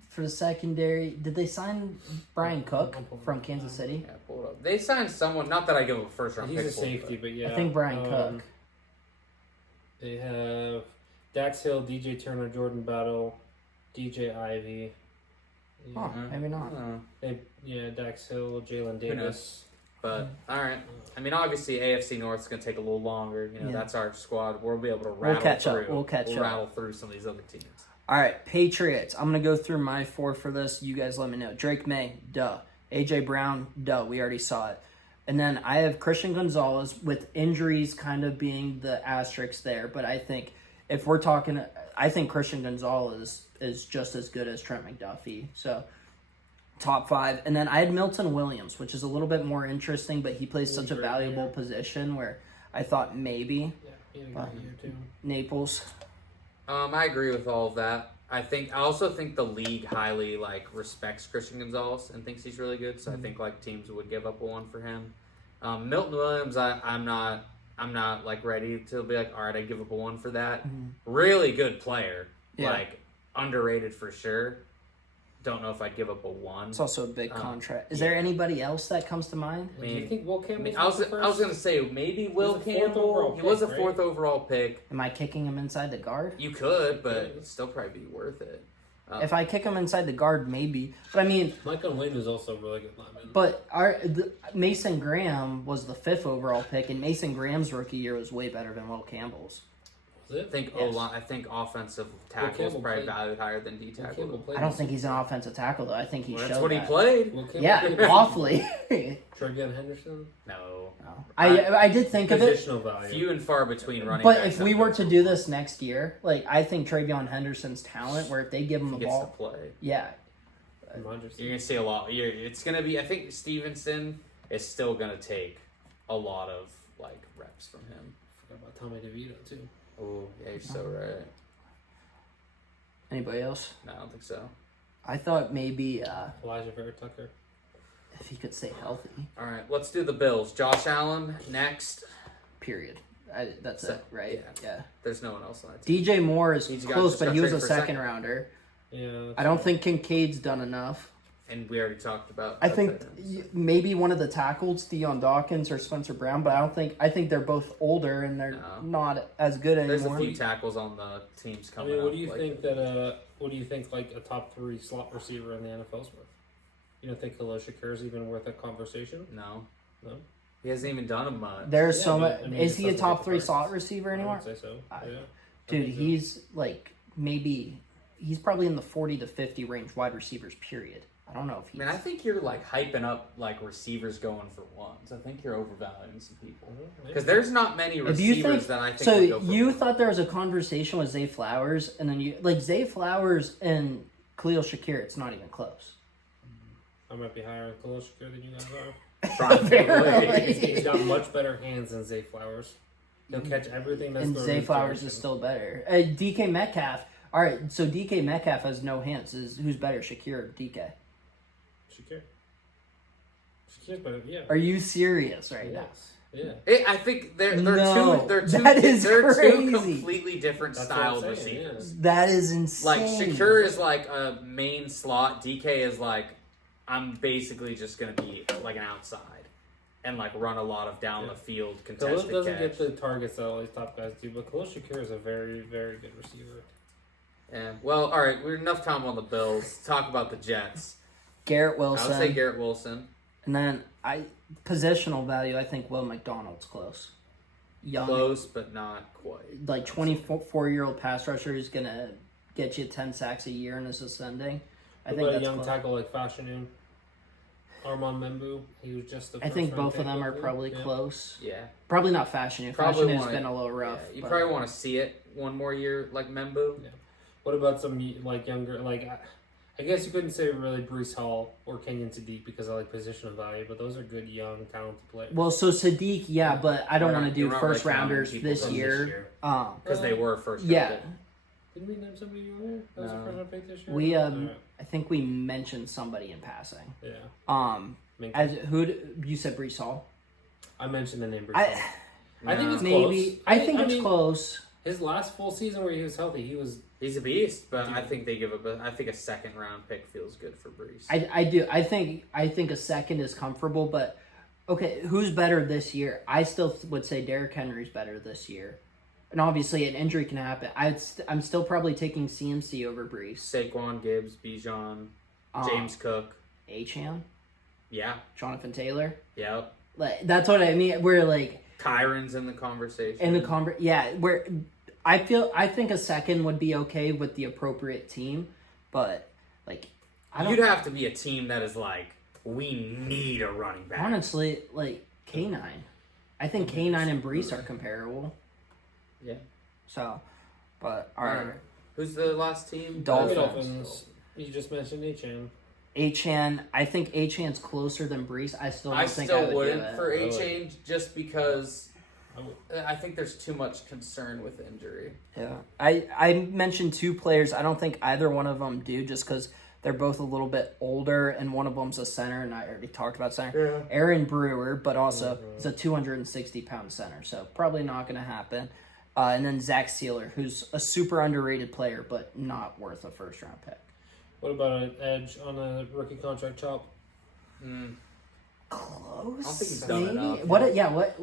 for the secondary. Did they sign Brian Cook from Kansas City? Yeah, pull it up. They signed someone. Not that I give him a first round He's pick. a safety, but yeah. I think Brian Cook. They have Dax Hill, DJ Turner, Jordan Battle, DJ Ivy. Huh, maybe not. Dax Hill, Jalen Davis. But all right. I mean, obviously, AFC North's going to take a little longer. You know, Yeah. that's our squad. We'll be able to rattle catch up. through. We'll catch up. rattle through some of these other teams. All right, Patriots. I'm going to go through my 4 for this. You guys let me know. Drake May, duh. A.J. Brown, duh. We already saw it. And then I have Christian Gonzalez with injuries kind of being the asterisk there. But I think if we're talking, I think Christian Gonzalez is just as good as Trent McDuffie. So top 5. And then I had Milton Williams, which is a little bit more interesting, but he plays such a Great valuable year. position where I thought maybe Yeah, he had a good year too. Naples. I agree with all of that. I also think the league highly respects Christian Gonzalez and thinks he's really good. So I think teams would give up a 1 for him. Milton Williams, I'm not ready to be all right, I give up a 1 for that. Really good player, Yeah. Underrated for sure. Don't know if I'd give up a 1. It's also a big contract. Is yeah. there anybody else that comes to mind? Do you think Will Campbell? I was gonna say maybe Will He was a 4th overall Campbell. He was a pick, 4th overall pick. Am I kicking him inside the guard? You could, but it'd still probably be worth it. If I kick him inside the guard, maybe. But I mean, Michael Wayne was also a really good lineman. but Mason Graham was the 5th overall pick, and Mason Graham's rookie year was way better than Will Campbell's. Was it? I think offensive tackle is Campbell probably played- valued higher than D Will tackle. Campbell played I don't this think he's an offensive tackle, though. I think he Well, showed that's what he that. played. Will Campbell Yeah, played awfully. Trevion Henderson. No, I did think of it. Positional value. few and far between running. But backs if we that were goes to for do him. this next year, I think Travion Henderson's talent, where if they give him he the gets to ball, play. yeah, Rodgers. You're gonna see a lot. It's gonna be. I think Stevenson is still gonna take a lot of reps from him. forgot about Tommy DeVito too. Oh, yeah, you're so right. Anybody else? No, I don't think so. I thought maybe Elijah Vera Tucker. if he could stay healthy. All right, let's do the Bills. Josh Allen next. Period. That's So- it, right? Yeah. There's no one else on that team. DJ Moore is He's close, just but got he was traded a for a second second. rounder. Yeah. I don't think Kincaid's done enough. And we already talked about. I the think tight ends. maybe one of the tackles, Deion Dawkins or Spencer Brown, but I think they're both older and they're No. not as good There's anymore. a few tackles on the teams I coming mean, up. what do you like- think that? What do you think like a top 3 slot receiver in the NFL's worth? You don't think Khalil Shakir is even worth a conversation? No, No. he hasn't even done them much. There's Yeah, so but, much. I mean, Is it he a doesn't top get the 3 targets. slot receiver I anymore? would say so. I- Yeah. Dude, I think so. he's like he's probably in the 40 to 50 range wide receivers. Period. I don't know if I he's. mean, I think you're like hyping up like receivers going for ones. I think you're overvaluing some people because there's not many If you receivers think that I think. so, would go for you one. thought there was a conversation with Zay Flowers, and then you like Zay Flowers and Khalil Shakir. It's not even close. I might be higher on Khalil Shakir than you guys are. Apparently. He's got much better hands than Zay Flowers. He'll catch everything that's And thrown Zay his Flowers direction. is still better. DK Metcalf. All right, so DK Metcalf has no hands. Who's better, Shakir or DK? Shakir. Shakir's better. Yeah. Are you serious right now? Yes. Yeah. I think they're No, two. They're two. that is they're crazy. two completely different That's style what I'm saying, receivers. That is Like insane. Shakur is like a main slot. DK is like I'm basically just gonna be like an outside and like run a lot of down the field Khalil contested doesn't catch. get the targets that all these top guys do, but Khalil Shakir is a very, very good receiver. Yeah. Well, all right. We're enough time on the Bills. Let's talk about the Jets. Garrett I Wilson. would say Garrett Wilson. And then positional value, I think Will McDonald's close. Young, Close, but not quite. like 24-year-old pass rusher who's gonna get you 10 sacks a year and is ascending. I What think about a that's young close. tackle like Fashanu? Armand Membu, he was just the I think first-round both of pick, them are wasn't he? probably Yeah. close. Yeah. Probably not Fashion. Probably Fashion has wanna- been a little rough. Yeah, you but- probably want to see it one more year, like Membu. What about some like younger, like I guess you couldn't say really Brees Hall or Kenyon Sadiq because I like positional value, but those are good young talented players. Well, so Sadiq, yeah, but I don't You're want to not- do you're not first really counting rounders people this from this year. Because they were first. Yeah, round. Didn't we name somebody you were? That was No. a first round pick this year. we Alright. I think we mentioned somebody in passing. Yeah. As you said, Brees Hall. I mentioned the name Brees I Hall. I think it's maybe close. I think it's mean, close. His last full season where he was healthy, he was. He's a beast, but I think they give I think a second round pick feels good for Brees. I do. I think a second is comfortable, but okay, who's better this year? I still would say Derrick Henry's better this year, and obviously an injury can happen. I'm still probably taking CMC over Brees. Saquon, Gibbs, Bijan, James Cook. Achan, Yeah. Jonathan Taylor. Yep. Like that's what I mean. We're like Kyron's in the conversation. in the yeah. Where I think a second would be okay with the appropriate team, but like I don't You'd have to be a team that is like, we need a running back. honestly like K9. I think K9 and Brees are comparable. Yeah. So, but all right. Who's the last team? Dolphins. Dolphins. You just mentioned Achan. Achan, I think Achan's closer than Brees. I still don't I think still I would wouldn't do it. for Really? A-Change just because I would. I think there's too much concern with injury. Yeah, I mentioned two players. I don't think either one of them do, just because they're both a little bit older, and one of them's a center, and I already talked about center. Yeah. Aaron Brewer, but also he's a 260-pound center, so probably not going to happen. And then Zach Sealer, who's a super underrated player, but not worth a first-round pick. What about an edge on a rookie contract chop? Close. I don't think he's done enough. What? Yeah. What?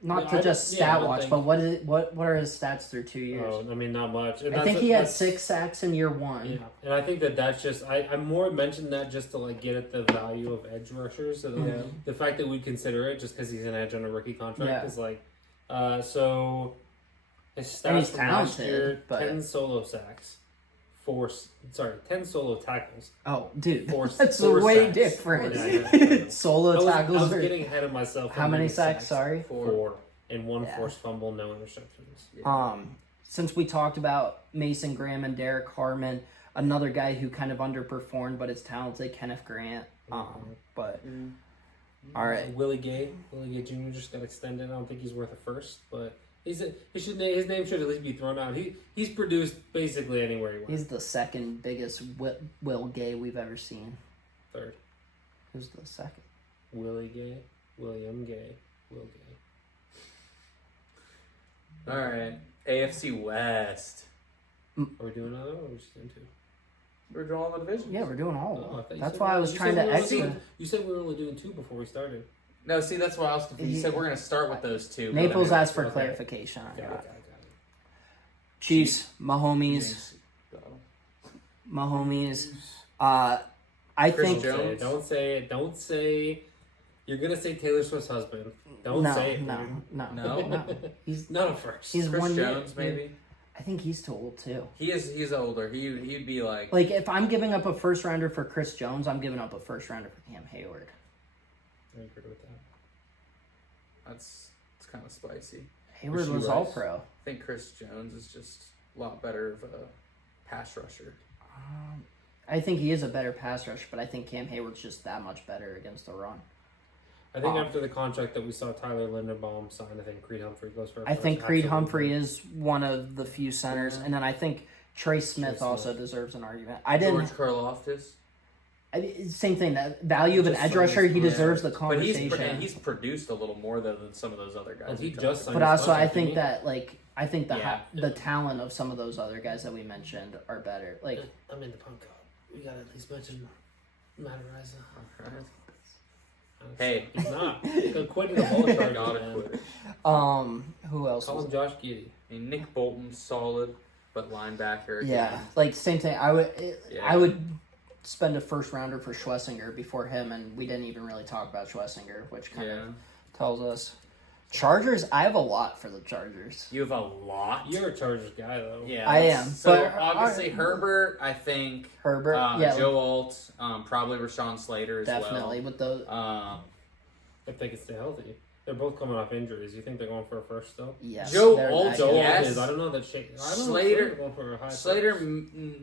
Not Yeah, to I just don't- yeah, I stat don't watch, think- but what is it? What are his stats through 2 years? Oh, I mean, not much. And I think he had 6 sacks in year 1. Yeah, and I think that's just I more mentioned that just to like get at the value of edge rushers. So the fact that we consider it just because he's an edge on a rookie contract Yeah. is like, so his And stats he's from last talented, year: but- 10 solo sacks, 10 solo tackles. Oh, dude, Four- that's four way sacks. different. Yeah. Solo I tackles. was are- getting ahead of myself. How on many many sacks? Sorry. 4 and 1 Yeah. forced fumble, no interceptions. Since we talked about Mason Graham and Derek Harmon, another guy who kind of underperformed but is talented, Kenneth Grant. But All right. Willie Gay Jr. just got extended. I don't think he's worth a first, but his name should at least be thrown out. He's produced basically anywhere he went. He's the second biggest Will Gay we've ever seen. Third. Who's the second? Willie Gay, William Gay, Will Gay. All right, AFC West. Are we doing another one or are we just doing two? We're doing all the divisions. Yeah, we're doing all Oh, I of thought them. you That's said why I we- was you trying said to we were extra. only- You said we were only doing two before we started. No, see, that's why I was confused. You said we're gonna start with those two. but Naples then- asked for Okay. clarification. I Got got it, it. got it. Chiefs, Mahomes, Mahomes. I Chris think Jones. Don't say it. Don't say. You're gonna say Taylor Swift's husband. Don't no, say it. no, dude. no, No? no. He's. Not a first. He's Chris one year- Jones, maybe. I think he's too old too. He's older. He'd be like. Like if I'm giving up a first rounder for Chris Jones, I'm giving up a first rounder for Cam Hayward. I agree with that. It's kind of spicy. Hayward Rasheed was all Rice. pro. I think Chris Jones is just a lot better of a pass rusher. I think he is a better pass rusher, but I think Cam Hayward's just that much better against the run. I think after the contract that we saw Tyler Linderbaum sign, I think Creed Humphrey goes for. I think Creed absolutely. Humphrey is one of the few centers, Yeah. and then I think Trey Smith Smith. also deserves an argument. I didn't. George Karlaftis. Same thing. That value of an Just edge signed rusher, his he contract. deserves the But conversation. he's produced a little more though than some of those other guys. And he we just talked signed But his also, I contract, think didn't that I think the Yeah. the talent of some of those other guys that we mentioned are better. Like I'm in the punk up. We gotta at least mention Matt Ariza. about. Hey. he's not. He quit in the bullet charge. Gotta man. quit. who else? Call Was him Josh Giddey. I mean, Nick Bolton's solid, but linebacker. Again. Yeah, like same thing. I Yeah. would spend a first rounder for Schlesinger before him, and we didn't even really talk about Schlesinger, which kind Yeah. of tells us. Chargers. I have a lot for the Chargers. You have a lot. You're a Chargers guy though. Yeah, I that's- am, So but- obviously Herbert, I think. Herbert, yeah, Joe Alt, probably Rashawn Slater as definitely with the well. If they can stay healthy. They're both coming off injuries. You think they're going for a first though? yes. Joe they're Alt, that Joe good. yes. is. I don't know that shit. I don't know if Slater- Slater's going for a high Slater, first.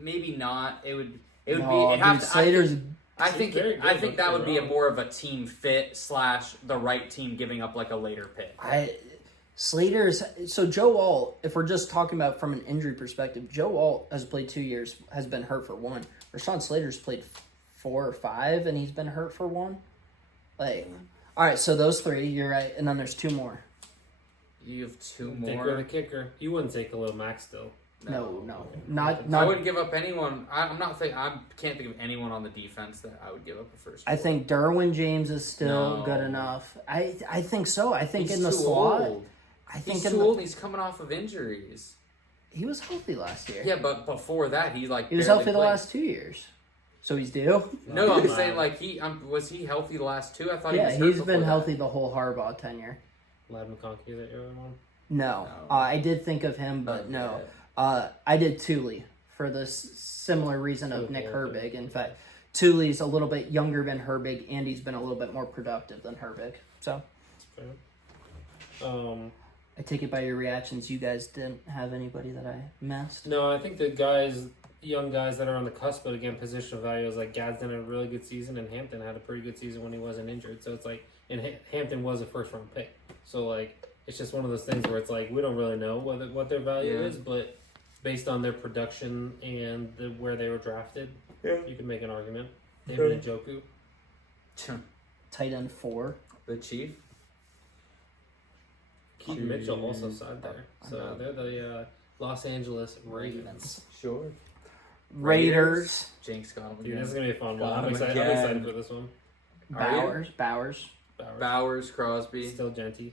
maybe not. It would No, be. It'd have dude, to, Slater's. I think He's very good, I think don't that get would me be wrong. more of a team fit / the right team giving up like a later pick. Slater's so Joe Alt. If we're just talking about from an injury perspective, Joe Alt has played 2 years, has been hurt for one. Rashawn Slater's played 4 or 5, and he's been hurt for one. Like, all right, so those three, you're right, and then there's 2 more. You have 2 Dicker the more. kicker. You wouldn't take Khalil Mack still. No, I not. wouldn't give up anyone. I'm not think I can't think of anyone on the defense that I would give up a first. I think Derwin James is still No. good enough. I think so. I think he's in the too slot. old. I think He's in too the, old. And he's coming off of injuries. he was healthy last year. Yeah, but before that, he like He was barely healthy the played. last 2 years. So he's due. No, I'm Wow. saying like he was he healthy the last 2? I thought Yeah, he was he's hurt been before healthy the whole Harbaugh tenure. Lad McConkey, that you're on. No, No. I did think of him, that. but no. I did Thule for the similar reason of Okay, Nick okay. Herbig. In fact, Thule's a little bit younger than Herbig, and he's been a little bit more productive than Herbig. So That's fair. I take it by your reactions, you guys didn't have anybody that I missed. No, I think the guys, young guys that are on the cusp, but again, positional value is like Gadsden had a really good season, and Hampton had a pretty good season when he wasn't injured. So it's like, and Hampton was a first round pick. So like, it's just one of those things where it's like we don't really know what their value Yeah. is, but based on their production and where they were drafted, you can make an argument. David Njoku. Tight end 4. The Chief. Keaton Mitchell also signed there. I So know. they're the Los Angeles Ravens. Sure. Raiders. Jinx got him Dude, again. this is gonna be a fun one. Got I'm him excited. again. I'm excited for this one. Are you? Bowers. Bowers, Crosby. Still Genty.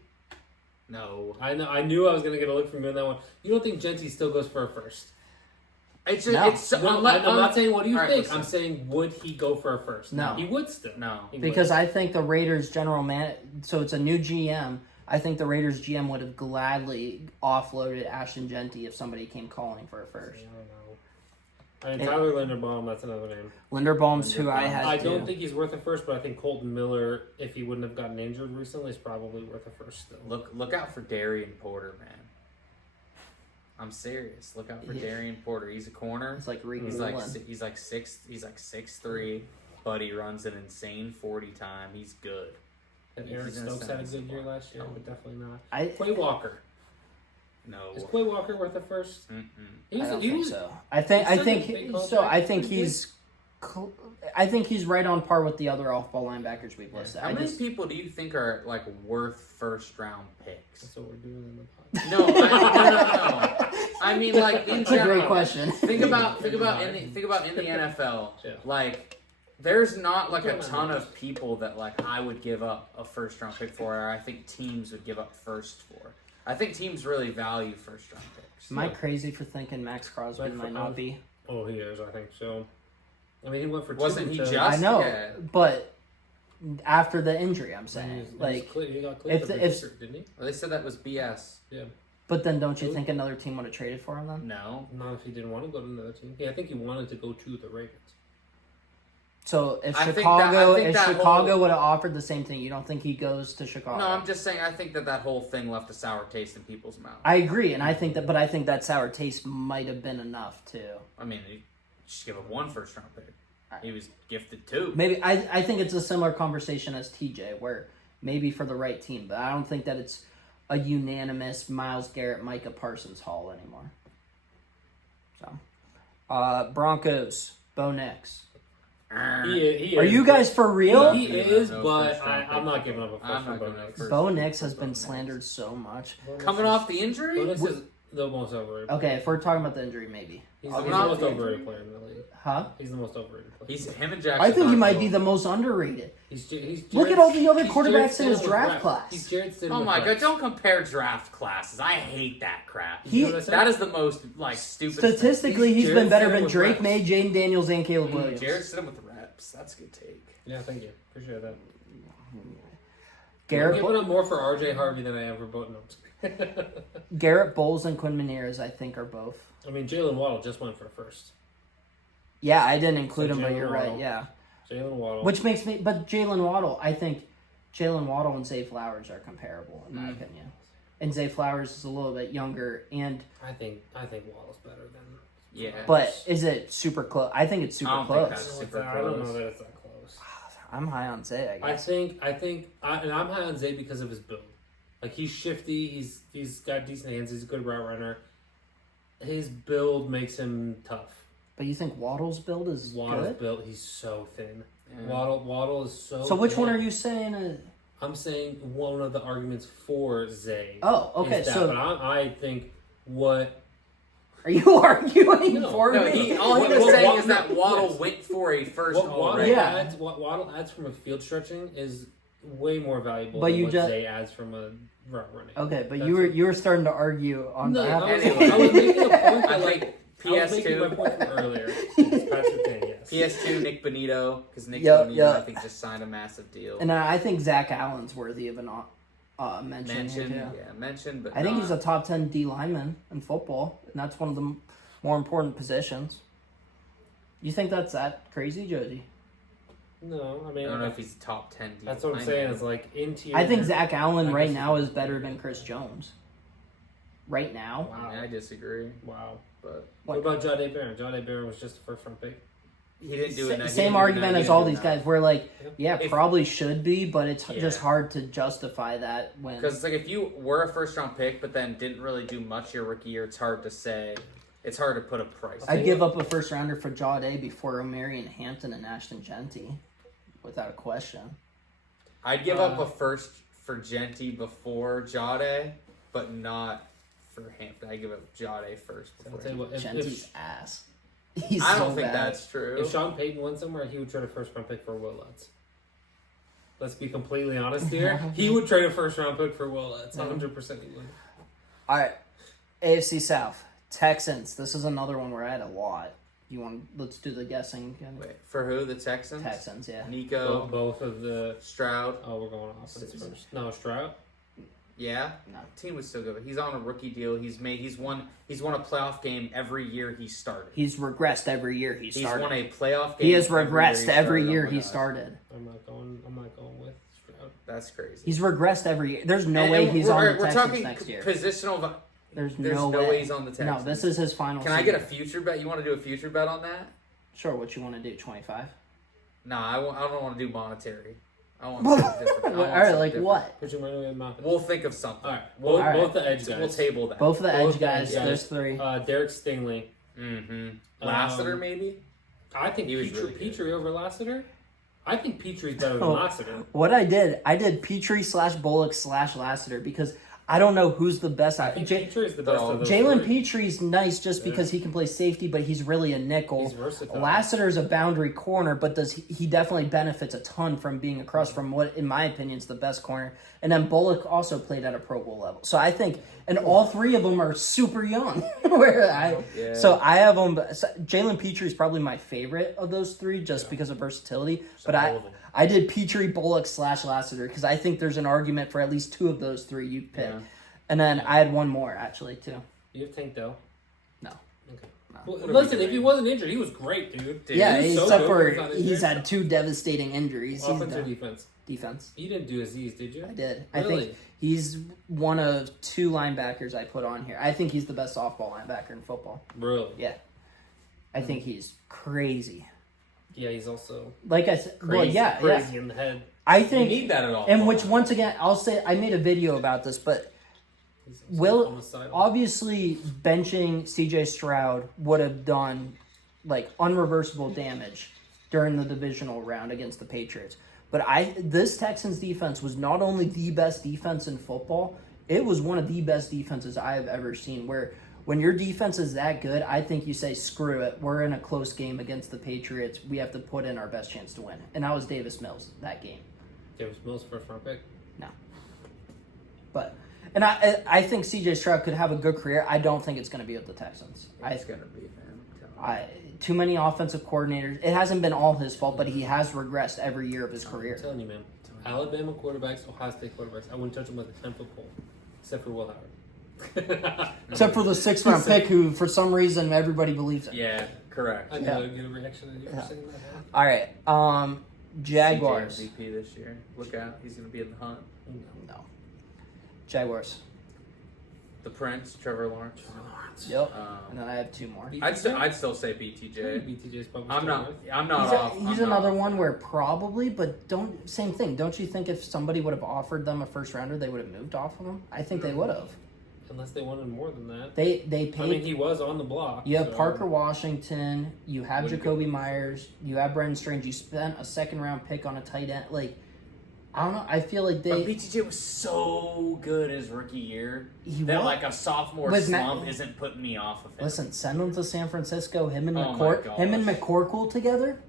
No. I know. I knew I was gonna get a look from you on that one. You don't think Genty still goes for a first? It's just No. it's so, No, unless, I'm not saying what do you Alright, think. listen. I'm saying would he go for a first? No. he would still. No. He would. Because I think the Raiders general man, so it's a new GM. I think the Raiders GM would have gladly offloaded Ashton Genty if somebody came calling for a I first. don't know. I mean, Tyler Linderbaum. That's another name. Linderbaum's who I Linderbaum. had. I too. don't think he's worth a first, but I think Colton Miller, if he wouldn't have gotten injured recently, is probably worth a first still. Look out for Darian Porter, man. I'm serious. Look out for Yeah. Darian Porter. He's a corner. It's like Ricky He's Dillon. like he's like 6'3", but he runs an insane 40 time. He's good. And Aaron He's gonna Stokes had a send good year us last year, No. but definitely not. I Quay Walker. No. Is Quay Walker worth a first? Mm-mm. He was, don't he think was, so. I think big so. contract, I think pretty I think he's right on par with the other off-ball linebackers we've listed. How I many just people do you think are like worth first round picks? That's what we're doing in the pod. No. I mean, like in It's a great general. question. Think about in the NFL. Yeah. Like, there's not like a Come on. ton of people that like I would give up a first round pick for, or I think teams would give up first for. I think teams really value first round picks. Am I crazy for thinking Max Crosby Like, might not be? Oh, he is. I think so. I mean, he went for Wasn't two he to- just- I know, yeah. but after the injury, I'm He saying was like. he got cleared if for the- if- Pittsburgh, didn't he? Well, they said that was BS. Yeah. But then, don't you think another team would have traded for him then? No. Not if he didn't want to go to another team. Yeah, I think he wanted to go to the Ravens. So if I think Chicago, that if whole- Chicago would have offered the same thing, you don't think he goes to Chicago? No, I'm just saying. I think that whole thing left a sour taste in people's mouth. I agree, and I think that, but I think that sour taste might have been enough too. I mean, he just give up one first round pick. He was gifted two. Maybe I think it's a similar conversation as TJ, where maybe for the right team, but I don't think that it's a unanimous Myles Garrett, Micah Parsons haul anymore. So, Broncos, Bo Nix. He Are is, you guys for real? He Yeah, is, no but first round I'm pick. not giving up a first I'm for not Bo giving up Nix. first. Bo Nix has been slandered so much. Bo Nix Coming is- off the Bo injury? Nix is the most overrated. Okay, if we're talking about the injury, maybe. He's I'll the give not most the overrated player in the league. Huh? He's the most overrated player. He's him and Jackson. I think he might Dart be both. the most underrated. He's Look at all the other he's quarterbacks in his Stidham with draft reps. class. He's Jared Stidham Oh with my god! reps. Don't compare draft classes. I hate that crap. He- You know what I said? That is the most like stupid. Statistically, He's he's been Jared better Stidham than with Drake reps. May, Jaden Daniels, and Caleb thing. Williams. Jared Stidham with reps. That's a good take. Yeah, thank you. Appreciate that. Garrett, I'm giving up more for RJ Harvey than I am for Bo Nix. Garrett Bowles and Quinn Miniers, I think, are both. I mean, Jalen Waddle just went for first. Yeah, I didn't include So him, but Jalen you're right. Waddle. Yeah, Jalen Waddle. which makes me. But Jalen Waddle, I think Jalen Waddle and Zay Flowers are comparable in my opinion. And Zay Flowers is a little bit younger, and I think Waddle's better than. Yeah. but is it super close? I think it's super I don't think close. that's- I don't, Super I don't know close. that it's that close. I'm high on Zay. I I guess. think, and I'm high on Zay because of his build. Like he's shifty. He's got decent hands. He's a good route runner. His build makes him tough. But you think Waddle's build is Waddle's good? built. He's so thin. Yeah. Waddle is so. So which thin. one are you saying? I'm saying one of the arguments for Zay. Oh, okay. is that, So but I think what are you arguing No, for No, me? all he What- was what- saying what- is that no, Waddle yes. went for a first what Waddle already. Yeah. adds, what Waddle adds from a field stretching is way more valuable But than you what just- Zay adds from a route running. Okay, but That's you were starting to argue on No, behalf I was, of Anyway. I was making a point I that like think I was making my PS2, point from earlier. It's Patrick King, yes. PS2, Nick Bonito, because Nick Yep, Bonito yep. I think just signed a massive deal. And I think Zach Allen's worthy of an mention Mention, here too. yeah, mention, but I think he's not- a top 10 D lineman in football, and that's one of the more important positions. You think that's that crazy, Josie? No, I I mean don't know if he's top 10. that's what I'm saying. Is like interior. I think Zach Allen I right guess now you- is better than Chris Jones. Right now, Wow. I disagree, Wow. but What about Jahdae Barron? Jahdae Barron was just a first round pick. he didn't do it. he same didn't do argument it, as he all didn't these do it. guys. We're like, yeah, If- probably should be, but it's just Yeah. hard to justify that when. Because it's like if you were a first round pick, but then didn't really do much your rookie year, it's hard to say. It's hard to put a price. I'd give up a first rounder for Jahdae before O'Marion Hampton and Ashton Genty, without a question. I'd give up a first for Genty before Jade, but not for Hampton. I give up Jade first I'll before. tell you what, Genty's ass. He's I so don't think bad. that's true. if Sean Payton went somewhere, he would trade a first round pick for Will Lutz. Let's be completely honest here. He would trade a first round pick for Will Lutz. 100% he would. All right, AFC South Texans. This is another one where I had a lot. You want? Let's do the guessing. Again. Wait, for who? The Texans? Texans, yeah. Nico, Both of the. Stroud. Oh, we're going offense first. No, Stroud. Yeah, No. team would still go. He's on a rookie deal. He's won a playoff game every year he started. He's regressed every year he He's started. won a playoff game. He has regressed every year Oh my he God. started. I'm not going with Stroud. That's crazy. He's regressed every year. There's no And- way and he's on the we're Texans talking next year. Positional. There's There's no no way. way he's on the Texans. No, this is his final. Can I get a season. future bet? You want to do a future bet on that? Sure. What you want to do? 25. No, I don't want to do monetary. I want something different. I want All right, something like different. what? Put your money where your mouth is. We'll think of something. All right. We'll, All right. Both the edge guys. we'll table that. Both of the Both edge the guys. edge There's guys. three. Derek Stingley. Mm-hmm. Lassiter, maybe? I think He was Petrie, really good. Petrie over Lassiter. I think Petrie's better than Oh. Lassiter. What I did Petrie / Bullock / Lassiter because I don't know who's the best. I think Petrie is the best of those Jalen three. Petrie's nice just because he can play safety, but he's really a nickel. He's versatile. Lassiter's a boundary corner, but he definitely benefits a ton from being across from what, in my opinion, is the best corner. And then Bullock also played at a Pro Bowl level. So I think, and all three of them are super young. Yeah. So I have them. Jalen Petrie's probably my favorite of those three, just because of versatility. But all of them. I did Petrie, Bullock / Lassiter because I think there's an argument for at least two of those three you pick. Yeah. And then I had one more actually too. You have Tank Dell? No. Okay. No. Well, What are we listen, if doing? he wasn't injured, he was great, dude. Yeah, He was so except good for when not he's injured. had two devastating injuries. He's Offense or done. defense? Defense. You didn't do Aziz, did you? I did. I Really? think he's one of two linebackers I put on here. I think he's the best softball linebacker in football. Really? Yeah. I think he's crazy. Yeah, he's also Like I said, crazy, well, yeah. crazy in the head. I You think, need that at all. and which once again, I'll say I made a video about this, but He's Will on the sideline. obviously benching CJ Stroud would have done like unreversible damage during the divisional round against the Patriots. But this Texans defense was not only the best defense in football, it was one of the best defenses I have ever seen. Where when your defense is that good, I think you say, screw it, we're in a close game against the Patriots. We have to put in our best chance to win. And that was Davis Mills that game. James Mills first round pick. No. But and I think CJ Stroud could have a good career. I don't think it's going to be with the Texans. It's going to be, man. Too many offensive coordinators. It hasn't been all his fault, but he has regressed every year of his I'm career. telling you, man. Alabama quarterbacks, Ohio State quarterbacks. I wouldn't touch them with a 10-foot pole, except for Will Howard. Except for the 6th round pick, who for some reason everybody believes in. Yeah, correct. I know I'd get a reaction that you were Yeah. saying that. Huh? All right, Jaguars. CJ MVP this year. Look out. He's going to be in the hunt. No. Jaguars. The Prince, Trevor Lawrence. Yep. Um, And then I have two more. I'd still say BTJ. BTJ's probably I'm still not worth. I'm not He's, off. he's I'm not another off. one where probably, but same thing. Don't you think if somebody would have offered them a first rounder, they would have moved off of him? I think they would have. Unless they wanted more than that. They paid. I mean, he was on the block. You have so- Parker Washington. You have Wouldn't Jacoby Myers. You have Brendan Strange. You spent a 2nd round pick on a tight end. Like, I don't know. I feel like But they. BTJ was so good his rookie year He that was. like a sophomore Was Matt- slump isn't putting me off of him. Listen, send him to San Francisco. Him and Oh my gosh. McCorkle together.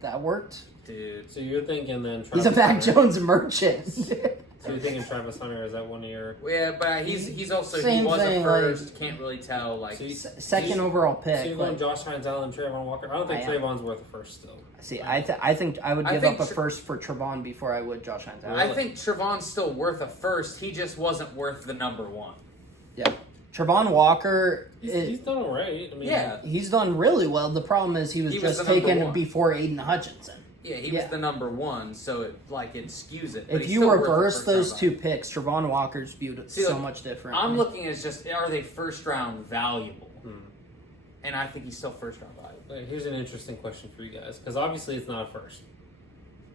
That worked. Dude. So you're thinking then Travis He's a Mac Hunter. Jones merchant. So you're thinking Travis Hunter, is that one of your... Yeah, but he's also Same he was thing, a first. Can't really tell. Like So you- Second overall pick. So you're going like- Josh Hines, Allen, Trayvon Walker? I don't think I am. Trayvon's worth a first still. see, I think I would I give think up a first for Trevon before I would Josh Hines. I think Trevon's still worth a first. He just wasn't worth the number one. Yeah. Trevon Walker. He's done all right. I mean, Yeah. He's done really well. The problem is he was He was just the number taken one. before Aiden Hutchinson. Yeah, he Yeah. was the number one, so it skews it. But If he's you still worth a reverse first those round two buy. picks, Trevon Walker's viewed See, so like, much different. I'm looking at just are they first round valuable, Hmm. and I think he's still first round valuable. But here's an interesting question for you guys, because obviously it's not a first.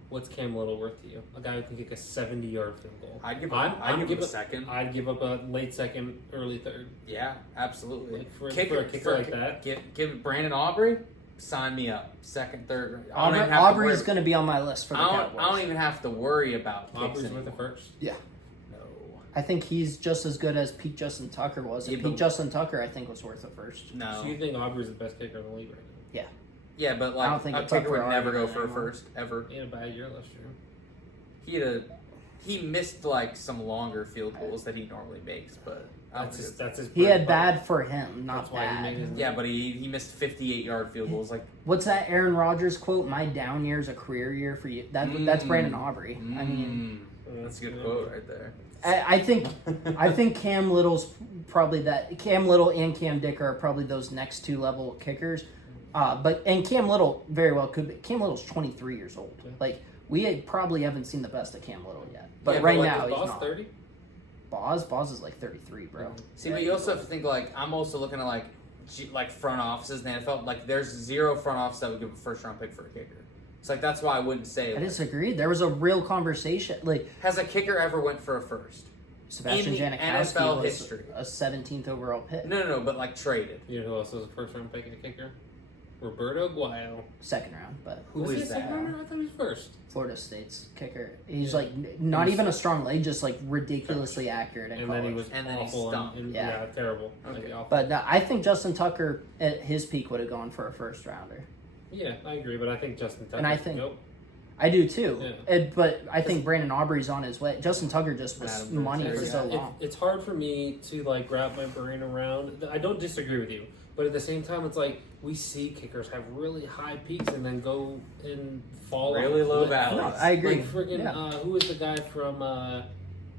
What's Cam Little worth to you? A guy who can kick a 70-yard field goal. I'd give I'm- him, I'm I'd give him a giving- second. I'd give up a late second, early third. Yeah, absolutely. Like, for a kicker like that? Give Brandon Aubrey. Sign me up. Second, third. I don't Aubrey, even have to Aubrey's worry- going to be on my list for the I Cowboys. don't even have to worry about kicks Aubrey's worth a anymore. first. Yeah. No. I think he's just as good as Pete Justin Tucker was. And Yeah, Pete but- Justin Tucker, I think, was worth a first. No. So you think Aubrey's the best kicker in the league right now? Yeah, but I like don't think a it's up kicker for would never go argument for a anymore. first ever. He had a bad year last year. He missed like some longer field goals that he normally makes, but That's his He bread had and butter. bad for him, not That's why he made bad. his yeah, but he missed 58-yard field goals. Like What's that Aaron Rodgers quote? My down year is a career year for you. That's Brandon Aubrey. I mean, that's a good quote right there. I think Cam Little's probably that. Cam Little and Cam Dicker are probably those next two level kickers. And Cam Little very well could be. Cam Little's 23 years old. Yeah. Like probably haven't seen the best of Cam Little yet. But Yeah, right but, like, now Is he's Boss not. 30? Boz is like 33, bro. See, but you also have to think like I'm also looking at like front offices in the NFL. Like there's zero front office that would give a first round pick for a kicker. It's like that's why I wouldn't say. I Like, disagree. There was a real conversation. Like has a kicker ever went for a first? Sebastian In the Janikowski NFL was history. a 17th overall pick. No, but like traded. You know who else was a first round pick and kicker? Roberto Guayo. Second round, but Who Was he is a second that? rounder? I thought he was first. Florida State's kicker. He's Yeah. like not even a strong leg, just like ridiculously accurate in And college. then he was And then he awful. stunk. Yeah. Terrible. Okay. Like, awful. But I think Justin Tucker at his peak would have gone for a first rounder. Yeah, I agree, but I think Justin Tucker. And I think- Nope. I do too. Yeah. But I think Brandon Aubrey's on his way. Justin Tucker just was Adam money for Vinatieri. so It- long. it's hard for me to like wrap my brain around. I don't disagree with you, but at the same time, it's like we see kickers have really high peaks and then go and fall off Really a low cliff. valleys. No, I agree. Like friggin' Yeah. who was the guy from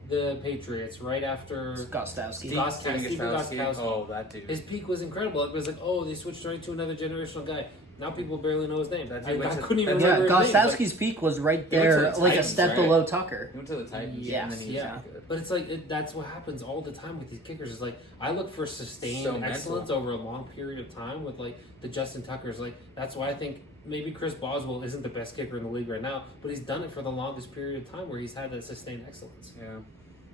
the Patriots right after Gostowski. Steve Gostkowski. Oh, that dude. his peak was incredible. It was like, oh, they switched right to another generational guy. Now people barely know his name. That I dude went to- couldn't even Yeah, remember his name. Gostowski's peak was right went to there, the like a Titans, step right? below Tucker. He went to the Titans. Yes, and then he yeah. was good. But it's like that's what happens all the time with these kickers. Is like I look for sustained So mental. excellence over a long period of time with like the Justin Tuckers. Like that's why I think maybe Chris Boswell isn't the best kicker in the league right now, but he's done it for the longest period of time where he's had that sustained excellence. Yeah.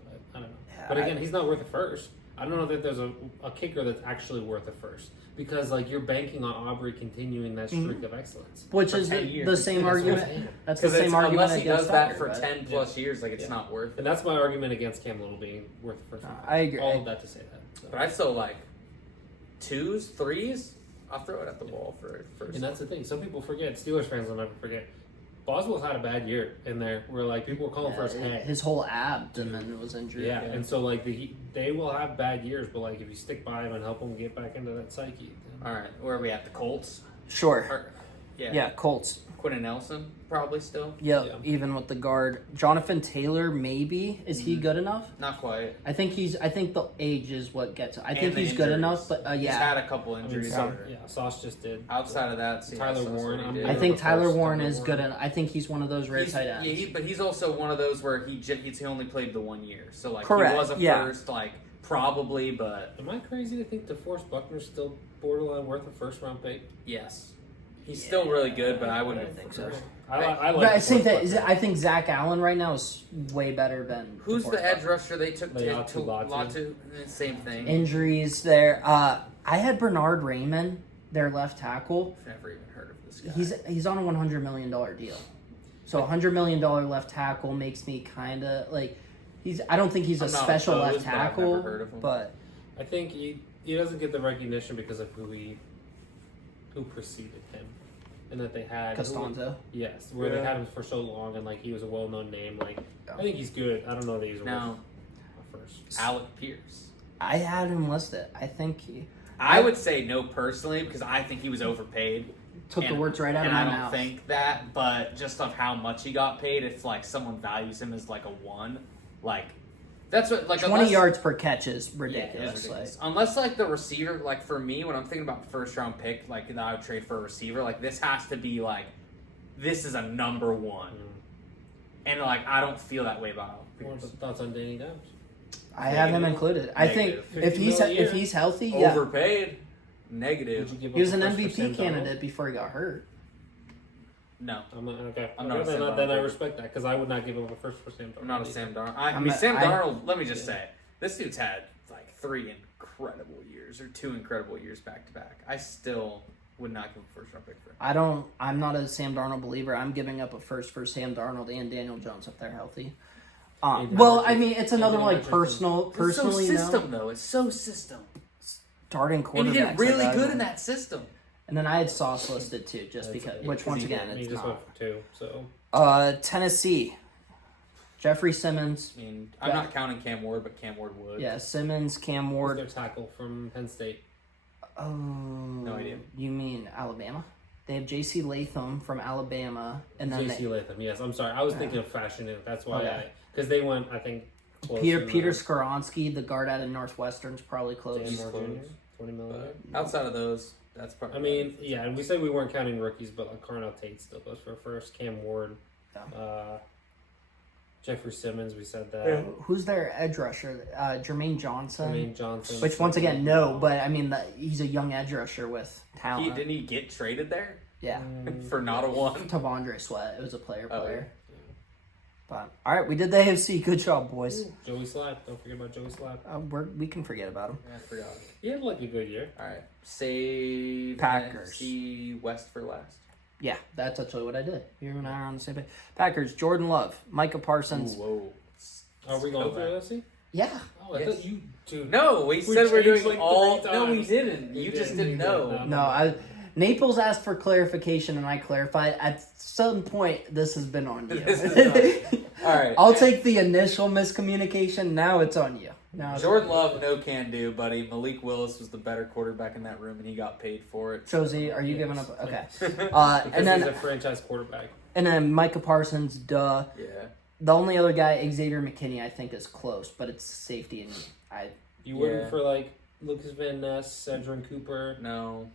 But, I don't know. Yeah, But again, he's not worth a first. I don't know that there's a kicker that's actually worth a first because like you're banking on Aubrey continuing that streak of excellence. Which For is 10 the years. same That's what I'm argument. saying. That's the Because same argument unless he against does that Tucker, for but- 10 plus years, like it's Yeah. not worth it. And that's my argument against Cam Little being worth a first. round. I agree. All of that to say that. So. But I'd still like 2s, 3s. I'll throw it at the wall for first. And that's the thing. Some people forget. Steelers fans will never forget. Boswell's had a bad year in there where like people were calling for his head. His whole abdomen was injured. Yeah, and so like they will have bad years, but like if you stick by him and help him get back into that psyche. All right, where are we at? The Colts? Sure. Or, yeah. Yeah, Colts. Quentin Nelson, probably still. Yep, Yeah. even with the guard. Jonathan Taylor, maybe. Is he good enough? Not quite. I think the age is what gets. I think And the he's good injuries. enough, but He's yeah. had a couple I mean, injuries. Sauce just did. Outside of that, see, Tyler that's Warren, what he I'm did. I good. think the Tyler first Warren Tyler is good. I think he's one of those rare He's, tight ends. yeah, but he's also one of those where he only played the 1 year. So like Correct, he was a yeah. first, like probably, but Am I crazy to think DeForest Buckner's still borderline worth a first round pick? yes, he's still really good. But I wouldn't I think so. I But I like think DeForest Buckner. I think Zach Allen right now is way better than. Who's DeForest the edge Buckner. rusher they took to Latu. Latu? Same thing. Injuries there. I had Bernard Raymond, their left tackle. I've never even heard of this guy. He's on a $100 million deal. So $100 million left tackle makes me kind of like I don't think he's a I'm not special left opposed, but I've tackle, never heard of him. but I think he doesn't get the recognition because of who preceded him, and that they had Costanzo. Yes, where they Yeah. had him for so long, and like he was a well-known name. Like Yeah. I think he's good. I don't know that he's No. worth a first. Alec Pierce. I had him listed. I think he I would say no personally because I think he was overpaid. took the And- words right out of and my I don't mouth. think that, but just of how much he got paid, if like someone values him as like a 1, like that's what like 20 unless, yards per catch is Yeah, ridiculous. it's ridiculous. Unless like the receiver, like for me, when I'm thinking about first round pick, like that I would trade for a receiver, like this has to be like this is a number 1, and like I don't feel that way about What Pierce. thoughts on Danny Dimes? I have him included. I think Negative. if 50 he's mil a year. if he's healthy, yeah. Overpaid, Would negative. you give He was up an a first for Sam MVP Darnold? candidate before he got hurt. No, I'm not okay. I'm not a Sam then I Darnold. respect that because I would not give up a first for Sam Darnold. I'm not a Sam Darnold. I I'm mean, a- Sam I- Darnold. Let me just say, this dude's had like 3 incredible years or 2 incredible years back to back. I still would not give a first round pick for him. I'm not a Sam Darnold believer. I'm giving up a first for Sam Darnold and Daniel Jones if they're healthy. Aiden Well, Hutchinson. I mean, it's another Aiden like Hutchinson. personally, it's so system you know, though. It's so system, starting and quarterback. he did really good in that system. And then I had Sauce listed too, just That's- because. yeah, Which 'cause once he again, he it's just not. went for 2. So Tennessee, Jeffrey Simmons. I mean, I'm not counting Cam Ward, but Cam Ward would. Yeah, Simmons, Cam who's Ward. their tackle from Penn State? Oh, no idea. You mean Alabama? They have J.C. Latham from Alabama, and then J.C. Latham. Yes, I'm sorry. I was thinking of Fashion. That's why Okay. because they went. I think close Peter in the- Peter Skoronsky, the guard out of Northwestern's probably Dan close. He's Moore close. Jr., 20 million. But outside of those, that's probably. I mean, yeah, and we said we weren't counting rookies, but like Carnell Tate still goes for first. Cam Ward, Yeah. Jeffrey Simmons, we said that. Who's their edge rusher? Jermaine Johnson. Jermaine Johnson. Which once again, no, but I mean he's a young edge rusher with talent. Didn't he get traded there Yeah, for not a one? Tavondre Sweat. It was a player. Oh, But all right, we did the AFC. Good job, boys. Joey Slap. Don't forget about Joey Slap. We can forget about him. Yeah, I forgot. He had like a good year. All right, save Packers. NFC West for last. Yeah, that's actually what I did. You and I are on the same page. Packers, Jordan Love, Micah Parsons. Ooh, whoa. Are we going Go through back. NFC? Yeah. Oh, I Yes. thought you, dude. No, we said we're changed, doing like, all. 3 No, we times. didn't. We You did. just didn't We know. did. No, Naples asked for clarification and I clarified. At some point, this has been on you. This is All right. I'll take the initial miscommunication. Now it's on you. Now it's Jordan Love, no can do, buddy. Malik Willis was the better quarterback in that room, and he got paid for it. Josie, are you Yes. giving up? Okay. Because and he's then a franchise quarterback. Micah Parsons. Duh. Yeah. The only other guy, Xavier McKinney, I think is close, but it's safety and You wouldn't Yeah. for like Lucas Van Ness, Edgerrin Cooper. No.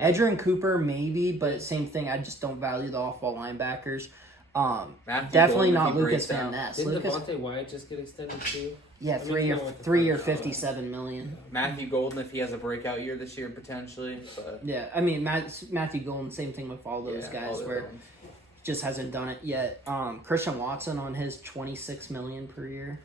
Edgerrin Cooper maybe, but same thing. I just don't value the off-ball linebackers. Matthew Definitely Golden, not if he Lucas breaks Van down. Ness. Didn't Lucas, Devontae Wyatt just get extended too? yeah, I mean, three you or know what the 3 or fuck- 57 million. Matthew Golden, if he has a breakout year this year, potentially. But Yeah, I mean Matthew Golden, same thing with all those yeah, guys all where those ones. just hasn't done it yet. Christian Watson on his 26 million per year,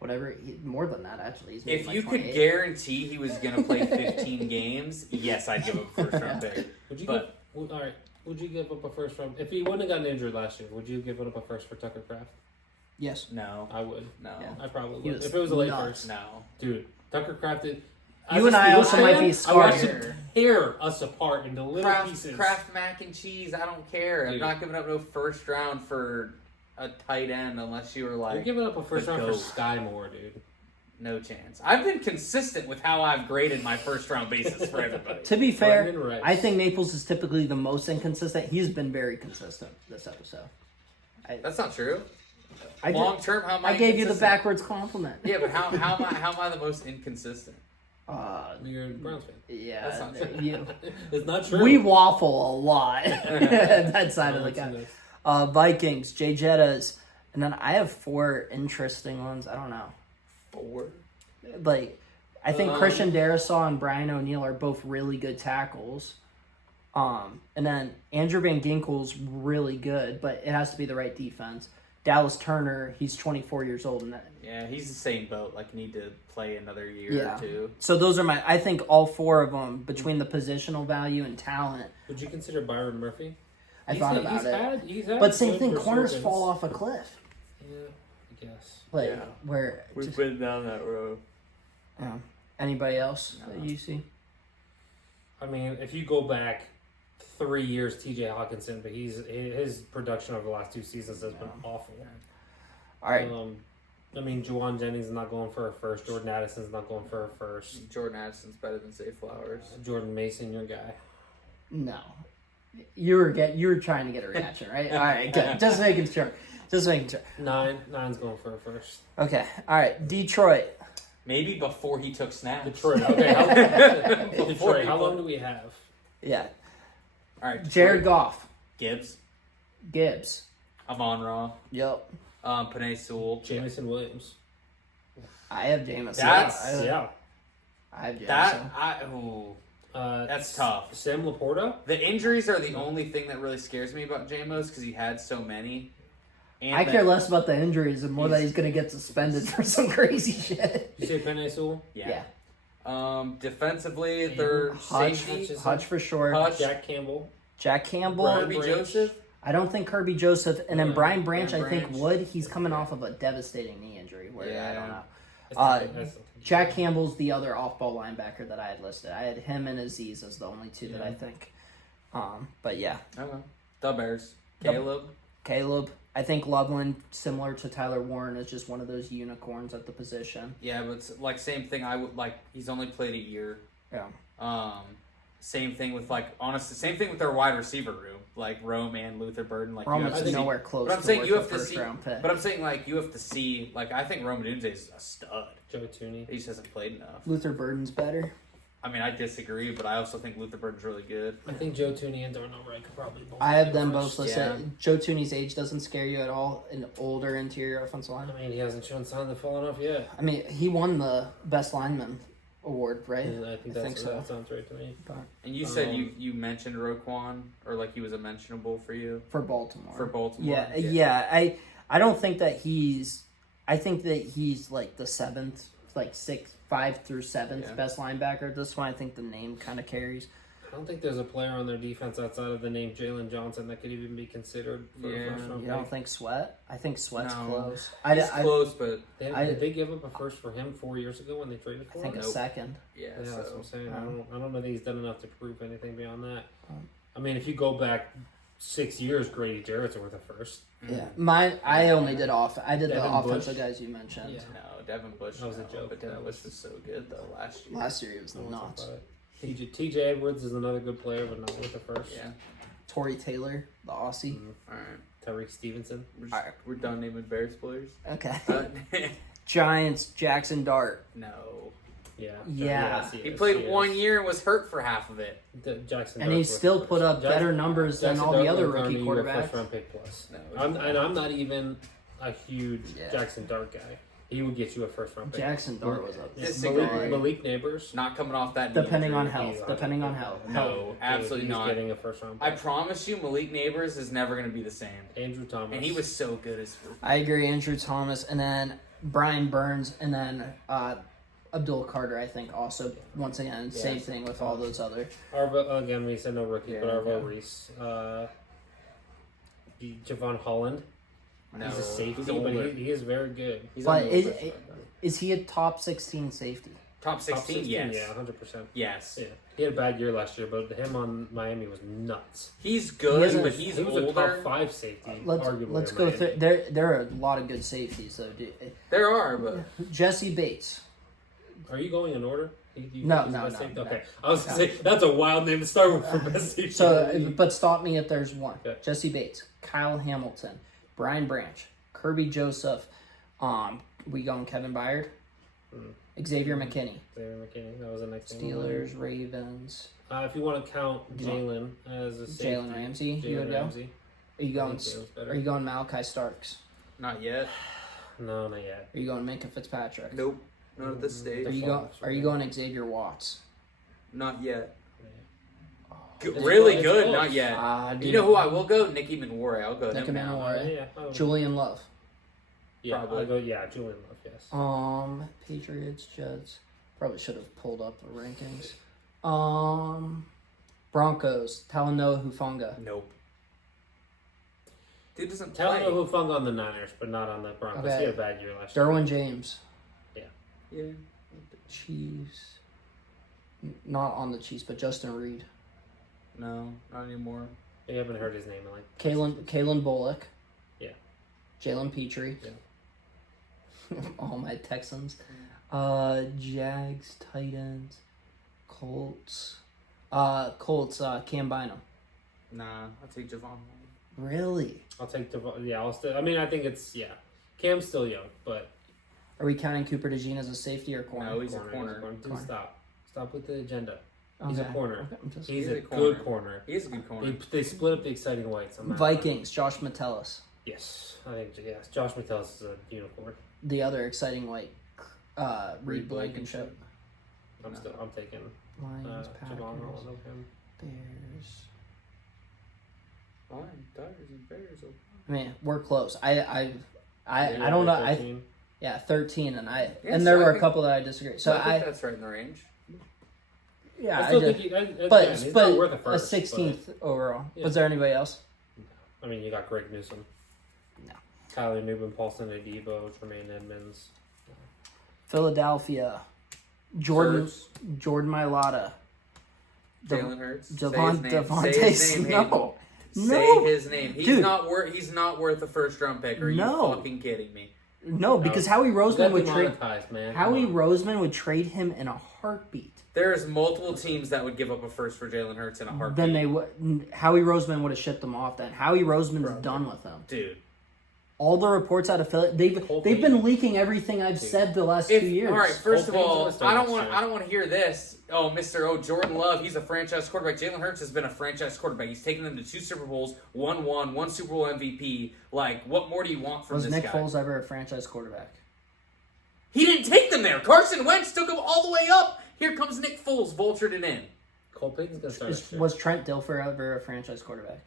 whatever, more than that actually. He's If making you like could 28. guarantee he was going to play 15 games, yes, I'd give him a first round pick. Would you But- give, all right? Would you give up a first round if he wouldn't have gotten injured last year? Would you give up a first for Tucker Craft? Yes, No. I would. No. Yeah. I probably He would. was If it was a late nuts. first, No. dude. Tucker Craft did. You and I also might be I scarred watched him here. tear us apart into little pieces. Kraft mac and cheese, I don't care. I'm Dude. not giving up no first round for a tight end unless you were You're like, giving up a first the round for GOAT. Sky Moore, dude. no chance. I've been consistent with how I've graded my first round basis for everybody. to be fair, Brendan Rice. I think Naples is typically the most inconsistent. He's been very consistent this episode. That's not true. I did- Long term, how am I? I gave you the inconsistent? backwards compliment. Yeah, but how am I the most inconsistent? You're a Browns fan. Yeah, That's not true. you- It's not true. we waffle a lot. That side of the It's guy. nuts. Vikings, Jay Jettas, and then I have 4 interesting ones. I don't know. 4. Like, I think Christian Darrisaw and Brian O'Neill are both really good tackles. And then Andrew Van Ginkel's really good, but it has to be the right defense. Dallas Turner, he's 24 years old, and that. Yeah, he's the same boat. Like, need to play another year Yeah. or two. So those are I think all 4 of them between the positional value and talent. Would you consider Byron Murphy? I thought about it. He's had But same good thing, corners resurgence. fall off a cliff. Yeah, I guess. Like Yeah. where We've just, been down that road. anybody else No. that you see? I mean, if you go back 3 years, T.J. Hawkinson, but his production over the last 2 seasons has been awful. All right. I mean, Juwan Jennings is not going for a first. Jordan Addison's not going for a first. Jordan Addison's better than Zay Flowers. Jordan Mason, your guy. No. You were trying to get a reaction, right? All right, good. Just making sure. Nine's going for a first. Okay. All right. Detroit. Maybe before he took snaps. Detroit. Okay. Detroit. How people- long do we have? Yeah. All right. Jared Detroit. Goff. Gibbs. Gibbs. Amon Ra. Yep. Panay Sewell. Jamison Williams. I have Jameson. That's- Yeah. I have Jameson. That's tough. Sam Laporta. The injuries are the only thing that really scares me about Jamos because he had so many. And I that- care less about the injuries and more that he's going to get suspended for some crazy shit. You say Penny Sewell? Yeah. Defensively, their safety. Hutch for sure. Hutch. Jack Campbell. Jack Campbell. Brian Kirby Branch. Joseph. I don't think Kirby Joseph. And then Yeah. Brian Branch, Brian I think, Branch. would. He's coming off of a devastating knee injury where I Yeah. don't know. That's Jack Campbell's the other off-ball linebacker that I had listed. I had him and Aziz as the only 2 that I think. But yeah, Okay. The Bears. The- Caleb. Caleb. I think Loveland, similar to Tyler Warren, is just one of those unicorns at the position. Yeah, but it's like same thing. I would like. He's only played a year. Yeah. Same thing with honestly, same thing with their wide receiver room, like Rome and Luther Burden. Like Rome you have is to see- nowhere close. But I'm to saying worth you a have to see. first-round pick. But I'm saying you have to see. I think Rome Dunze is a stud. Joe Tooney. He just hasn't played enough. Luther Burden's better. I mean, I disagree, but I also think Luther Burden's really good. I think Joe Tooney and Darnell Wright could probably both. I have be them first. both listed. Joe Tooney's age doesn't scare you at all. An older interior offensive line. I mean, he hasn't shown signs of falling off yet. I mean, he won the best lineman award, right? And I think think so. that sounds right to me. And you said you mentioned Roquan, or like he was a mentionable for you For Baltimore. for Baltimore. Yeah. I don't think that he's. I think that he's like the seventh, like 5 through 7th Yeah. best linebacker at this one. I think the name kind of carries. I don't think there's a player on their defense outside of the name Jalen Johnson that could even be considered for Yeah. a first round You pick. don't think Sweat? I think Sweat's No. close. He's close, but Did they give up a first for him 4 years ago when they traded I for think him? a second. yeah. Yeah, that's what I'm So saying. I don't know that he's done enough to prove anything beyond that. Um, I mean, if you go back 6 years, Grady Jarrett's worth a first. Yeah, mine. I only did off. I did the Devin offensive Bush. guys you mentioned. Yeah. no, Devin Bush. That was a no, joke. But Devin Bush was so good though last year. Last year he was No one's nuts. about it. TJ Edwards is another good player, but not with a first. Yeah. Torrey Taylor, the Aussie. All right. Tariq Stevenson. We're done naming Bears players. Okay. Uh, Giants, Jackson Dart. no. Yeah. Yeah. He played 1 year and was hurt for half of it. Jackson And Dart's he worth still the put first. up better numbers than all the other rookie quarterbacks. First round pick plus. No, I'm not even a huge Yeah. Jackson Dart guy. He would get you a first round pick. Jackson Dart was up. Yeah, Disagree. Malik Neighbors. Not coming off that. knee Depending on injury. health. Depending on health. No, absolutely he's not. getting a first round I pick. promise you, Malik Neighbors is never going to be the same. Andrew Thomas. And he was so good as. I agree. Andrew Thomas, and then Brian Burns, and then Abdul Carter. I think also once again same thing with all those other. Arvo, again, we said no rookie, but Yeah, Arvo yeah. Reese. Javon Holland. No, He's a safety, he's but older. he is very good. He's But on the older side. Is he a top 16 safety? Top 16, yes. Yeah, 100%. Yes. Yeah. He had a bad year last year, but him on Miami was nuts. He's good, He but hasn't- he's He was older. a top 5 safety, arguably. Let's in go Miami. through. There are a lot of good safeties though. Dude. There are, but Jesse Bates. Are you going in order? You No, think he's no, best no, safety? no. Okay. I was going to say, that's a wild name to start with for best safety. So, but stop me if there's one. Okay. Jesse Bates, Kyle Hamilton, Brian Branch, Kirby Joseph. We going Kevin Byard, Xavier McKinney, Xavier McKinney, that was the next thing. Steelers, Ravens. If you want to count Jalen as a safety. Jalen Ramsey, you would Jalen go? Ramsey. Are you I going? think Jalen's better. Are you going Malachi Starks? not yet. No, not yet. Are you going Minka Fitzpatrick? Nope. Not at this Are stage. you going? Are you going Xavier Watts? Not yet. It's Really close, good? it's Not close. yet. Dude, You know who I will go? Nicky Manware. I'll go Nicky him now. Manware. Yeah, I would- Julian Love. yeah, probably. I'll go, yeah, Julian Love, yes. Patriots, Jets. Probably should have pulled up the rankings. Broncos, Talanoa Hufanga. Nope. Dude doesn't Tell play. me who fung on the Niners, but not on the Broncos. Okay. He had a bad year last year. Derwin James. Yeah. Chiefs. Not on the Chiefs, but Justin Reed. No, not anymore. You haven't heard his name in like Kalen Bullock. Yeah. Jalen Petrie. Yeah. All my Texans. Jags, Titans, Colts. Cam Bynum. Nah, I'll take Javon. Really? I'll take I'll still. I mean, I think it's Cam's still young, but Are we counting Cooper DeJean as a safety or corner? No, he's a corner. Dude, Corner. stop with the agenda. He's a Okay. corner. Okay, I'm just- He's He's a a good corner. corner. He's a good corner. They split up the exciting whites. I'm not- Vikings, Josh Metellus. Yes, I think yes. Josh Metellus is a unicorn. The other exciting white, Reed Blankenship. I'm taking Lions, Packers, Javon Holland over him. Bears. Fine, Tigers and Bears. I mean, we're close. I Yeah, don't know. 13. 13, and Yeah, and so there I were a think- couple that I disagree. So I think that's right in the range. yeah, I still just, think he's but not worth a a first. 16th overall. Yeah. Was there anybody else? I mean, you got Greg Newsom. No. Tyler Newman, Paulson Adebo, Tremaine Edmonds. Philadelphia, Jordan Hurts, Mailata, Jalen Hurts. Devontae Say his name. Snow. Say No. his name. He's Dude. not worth. He's not worth a first round pick. Are No. you fucking kidding me? No, because Howie You Roseman got would trade. demonetized, man. Howie Come on. Roseman would trade him in a heartbeat. There's multiple teams that would give up a first for Jalen Hurts in a heartbeat. Then they would. Howie Roseman would have shipped them off. Then Howie Roseman's Probably. done with them. Dude, All the reports out of Philly, they've been leaking everything I've said the last 2 years. All right, first of Cole all, Payne's I gonna don't start want to hear this. Oh, Jordan Love, he's a franchise quarterback. Jalen Hurts has been a franchise quarterback. He's taken them to 2 Super Bowls, won one Super Bowl MVP. Like, what more do you want from Was this Nick guy? Foles ever a franchise quarterback? He didn't take them there. Carson Wentz took him all the way up. Here comes Nick Foles, vultured it in. Cole Payton's gonna start. next year. Was Trent Dilfer ever a franchise quarterback?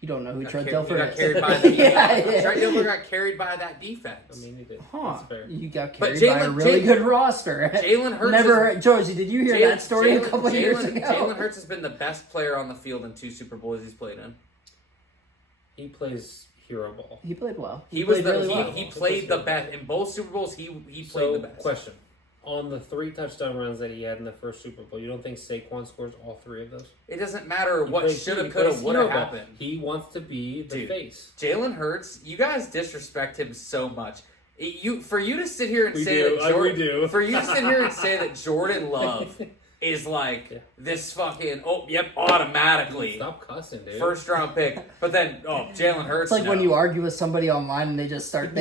You don't know who Trent He Dilfer got is. carried by the yeah. Trent Dilfer got carried by that defense. I mean, he did. Huh. That's fair. You got But carried by a really Jalen- good roster. Jalen Hurts Never is- heard. Josie, did you hear that story a couple years ago? Jalen Hurts has been the best player on the field in 2 Super Bowls he's played in. He plays hero ball. He played well. He played really he, well. he played the best in both Super Bowls. He played So, the best. question: on the 3 touchdown runs that he had in the first Super Bowl, you don't think Saquon scores all 3 of those? It doesn't matter He what plays- should he have, could have, plays would have hero ball. happened. He wants to be the Dude. face. Jalen Hurts, you guys disrespect him so much. For you to sit here and We say do. that We do. for you to sit here and say that Jordan Love is like Yeah. this fucking automatically Stop cussing, dude. first round pick, but then Jalen Hurts. It's like no. when you argue with somebody online and they just start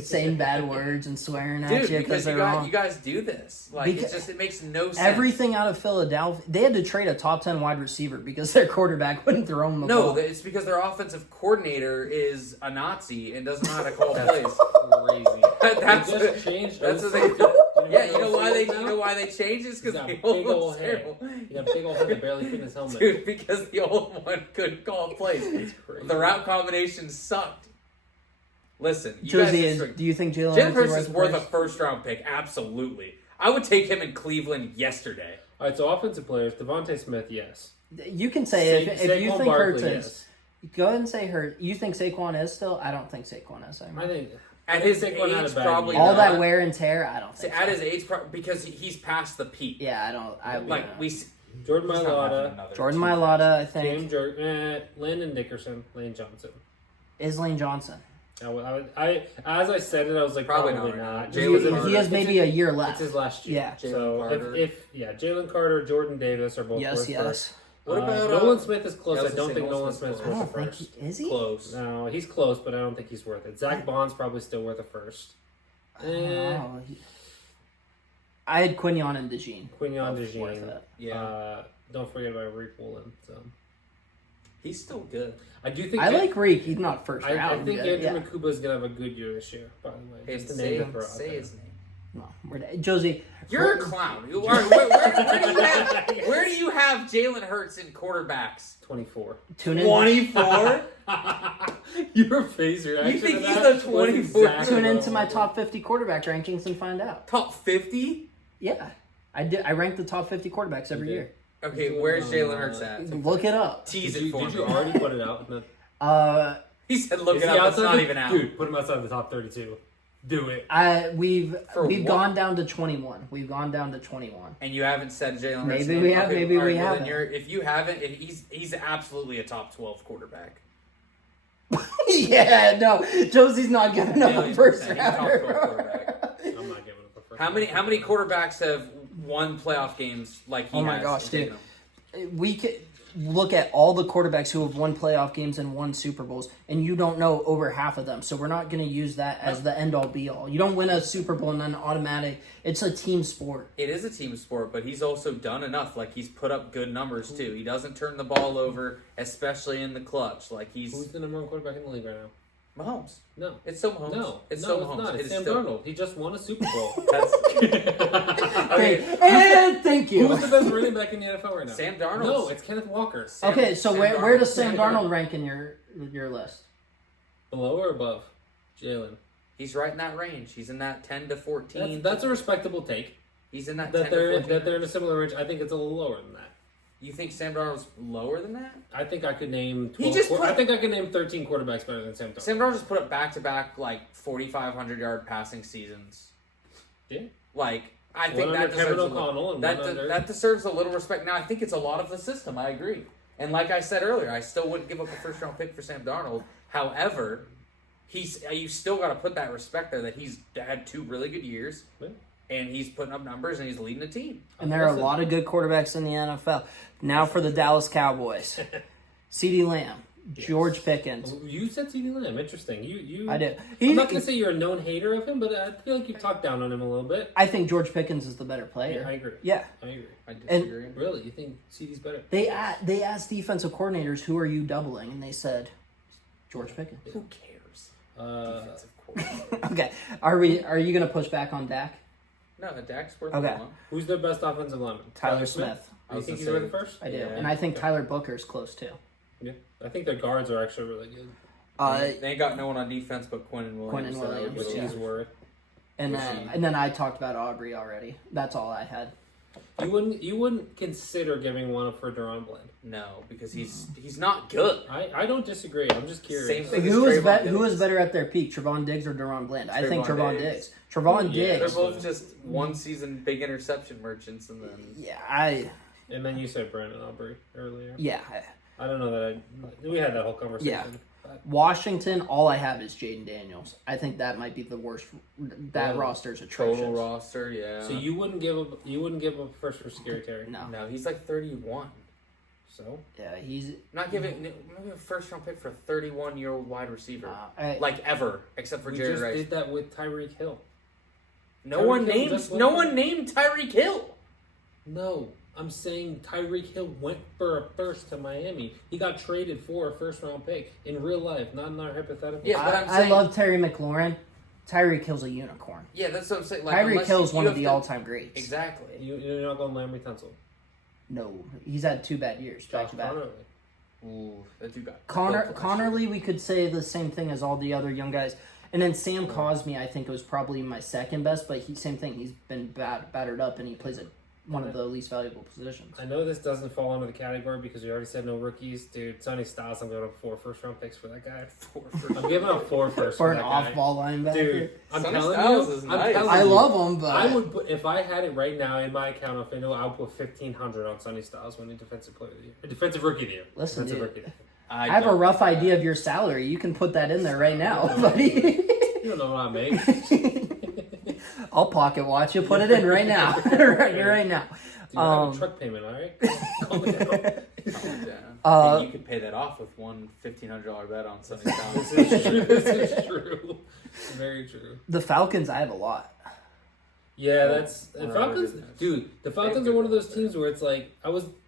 saying bad words and swearing at Dude, you because they're you wrong. guys do this. Like Because it makes no sense. Everything out of Philadelphia, they had to trade a top 10 wide receiver because their quarterback wouldn't throw him the No, ball. it's because their offensive coordinator is a Nazi and doesn't know how to call That's plays. crazy. That's They what- just changed. that's what Oath. they- You Yeah, you know what why Oath they is now? changed it? He's Because got the big old old one's head. terrible. He got a big old head that barely fit in his helmet. Dude, because the old one couldn't call plays. It's crazy. The route combinations sucked. Listen, you guys Josie, disrespect- do you think Jalen Jalen Hurts Hurts is worth a first round pick. Absolutely. I would take him in Cleveland yesterday. All right, so offensive players: Devontae Smith, yes. You can say if you Saquon think Barkley, Hurts is. Go ahead and say Hurts. You think Saquon is still? I don't think Saquon is. I think At his Saquon had a age, bad probably year. All not. that wear and tear, I don't think. At so. his age, because he's past the peak. Yeah, I don't. I Like we. Jordan he's not having Mailata, another Jordan two Mailata, I Cam think, Landon Dickerson, Lane Johnson. is Lane Johnson. As I said it, I was like, Probably probably, not. not. He- Jalen he Carter. has maybe a year left. It's his last year. Yeah. Jalen So Carter. if Jalen Carter, Jordan Davis are both Yes, worth yes. first. What about Nolan Smith is close. I I was gonna don't say think Nolan Nolan Smith's Smith's I close. worth don't the think first. is he? Close. No, he's close, but I don't think he's worth it. Zach Bond's probably still worth a first. Oh, I had Quinion and DeJean. Quinion Both worth DeJean. it. Yeah, Don't forget about Reek Woolen. So he's still good. I do think I like Reek. He's not first I round. think good, Andrew yeah. Makuba is gonna have a good year this year. By the way, Hey, just to say, name it for out say there. his name. No, Josie. You're a clown. Where do you have Jalen Hurts in quarterbacks? 24. Tune in. 24? Your face reaction. You think to he's that the was 24th? exactly Tune what into I my was top 50 quarterback rankings and find out. Top 50? Yeah, I did. I rank the top 50 quarterbacks every did? year. Okay, where's Jalen Hurts at? Look it up. Tease Did it you, for did me. you already put it out? No. He said, look Is it he up. It's outside not the- even out. Dude, put him outside the top 32. Do it. We've For what? gone down to 21. We've gone down to 21. And you haven't said Jalen Hurts. Maybe name? we have, maybe all right, we well, then haven't. if you haven't, he's absolutely a top 12 quarterback. Yeah, no, Josie's not giving up a Million first percent. He's top 12 rounder. quarterback. I'm not giving up a first. How many quarterbacks have won playoff games like he Oh my has? gosh, and dude. taken them? We could look at all the quarterbacks who have won playoff games and won Super Bowls, and you don't know over half of them. So we're not going to use that as the end all be all. You don't win a Super Bowl and then automatic. It's a team sport. It is a team sport, but he's also done enough. Like, he's put up good numbers, too. He doesn't turn the ball over, especially in the clutch. Like, Who's he's the number one quarterback in the league right now? Mahomes. No. It's still Mahomes. No, it's no, still it's Mahomes. not. It It's is Sam still... Darnold. He just won a Super Bowl. That's... okay. And thank you. Who's the best running back in the NFL right now? Sam Darnold. No, it's Kenneth Walker. Okay, so Sam where does Darnold. Sam Darnold rank in your list? Below or above? Jalen. He's right in that range. He's in that 10 to 14. That's a respectable take. He's in that 10 That to they're 14. that they're in a similar range. I think it's a little lower than that. You think Sam Darnold's lower than that? I think I could name 12 He just put- I think I could name 13 quarterbacks better than Sam Darnold. Sam Darnold just put up back-to-back, like, 4,500-yard passing seasons. Yeah. Like, I One think under that deserves Kevin a little, O'Connell and that, one under- that deserves a little respect. Now, I think it's a lot of the system. I agree. And like I said earlier, I still wouldn't give up a first-round pick for Sam Darnold. However, you still got to put that respect there that he's had 2 really good years, Yeah. and he's putting up numbers, and he's leading the team. And there are a Listen. lot of good quarterbacks in the NFL. Now for the Dallas Cowboys. CeeDee Lamb. George Pickens. You said CeeDee Lamb. Interesting. You. I do. I'm not gonna say you're a known hater of him, but I feel like you've talked down on him a little bit. I think George Pickens is the better player. Yeah, I agree. Yeah. I agree. I disagree. Really, you think CeeDee's better? They asked defensive coordinators, who are you doubling? And they said, George Pickens. Who cares? Defensive coordinator. Okay. Are you going to push back on Dak? No, Dak's worth Okay. a lot. Who's their best offensive lineman? Tyler Smith. You think he's worth the first? I do. Yeah. And I think Tyler Booker's close too. Yeah, I think their guards are actually really good. They ain't got no one on defense but Quinnen Williams. Quinnen Williams, Which yeah. he's worth. And then I talked about Aubrey already. That's all I had. You wouldn't consider giving one up for Deron Bland. No, because he's not good. I don't disagree. I'm just curious. Same thing. Who is Trayvon who is Diggs. better at their peak, Trevon Diggs or Deron Bland? I think Trayvon Trevon Diggs. Diggs. Trevon Yeah, They're Diggs. both just one season big interception merchants, and then Yeah, And then you said Brandon Aubrey earlier. yeah. I don't know that we had that whole conversation. Yeah. But Washington, all I have is Jaden Daniels. I think that might be the worst. That Yeah. roster's atrocious. total roster, yeah. So you wouldn't give up first for Scary Terry. No. he's like 31. So Yeah, he's Not giving maybe a first round pick for a 31-year-old wide receiver, like ever, except for we Jerry just Rice. did that with Tyreek Hill. No one Tyreek Hill just named went Tyreek Hill. No, I'm saying Tyreek Hill went for a first to Miami. He got traded for a first round pick in real life, not in our hypothetical. Yeah, but I'm I saying- love Terry McLaurin. Tyreek Hill's a unicorn. Yeah, that's what I'm saying. Like, Tyreek unless Hill's you one of have the to- all-time greats. Exactly. You're not going Larry Tunsil. No, he's had 2 bad years back Josh to back. Connerly. Ooh, that dude got Connerly, we could say the same thing as all the other young guys. And then Sam Cosmi, I think, was probably my second best, but same thing. He's been battered up, and he plays at one of the least valuable positions. I know this doesn't fall under the category because we already said no rookies. Dude, Sonny Styles, I'm going up 4 first round picks for that guy. I'm giving up 4 first For for an that guy. off-ball linebacker. Dude, I'm Sonny telling Styles you, is I'm nice. telling I you, love him, but I would put, if I had it right now in my account of FanDuel, I would put 1,500 on Sonny Styles winning defensive player of the year, defensive rookie of the year. Listen, defensive dude. rookie of the year. I have a rough idea of your salary. You can put that in there right now, buddy. You don't know what I make. I'll pocket watch you. Put it in right now. right now. Dude, I have a truck payment, all right? Calm it down. You could pay that off with one $1,500 bet on Sonny Styles. This is true. This is true. Very true. The Falcons, I have a lot. Yeah, that's the We're Falcons. out of Dude, the Falcons good are one of those roster. teams where it's like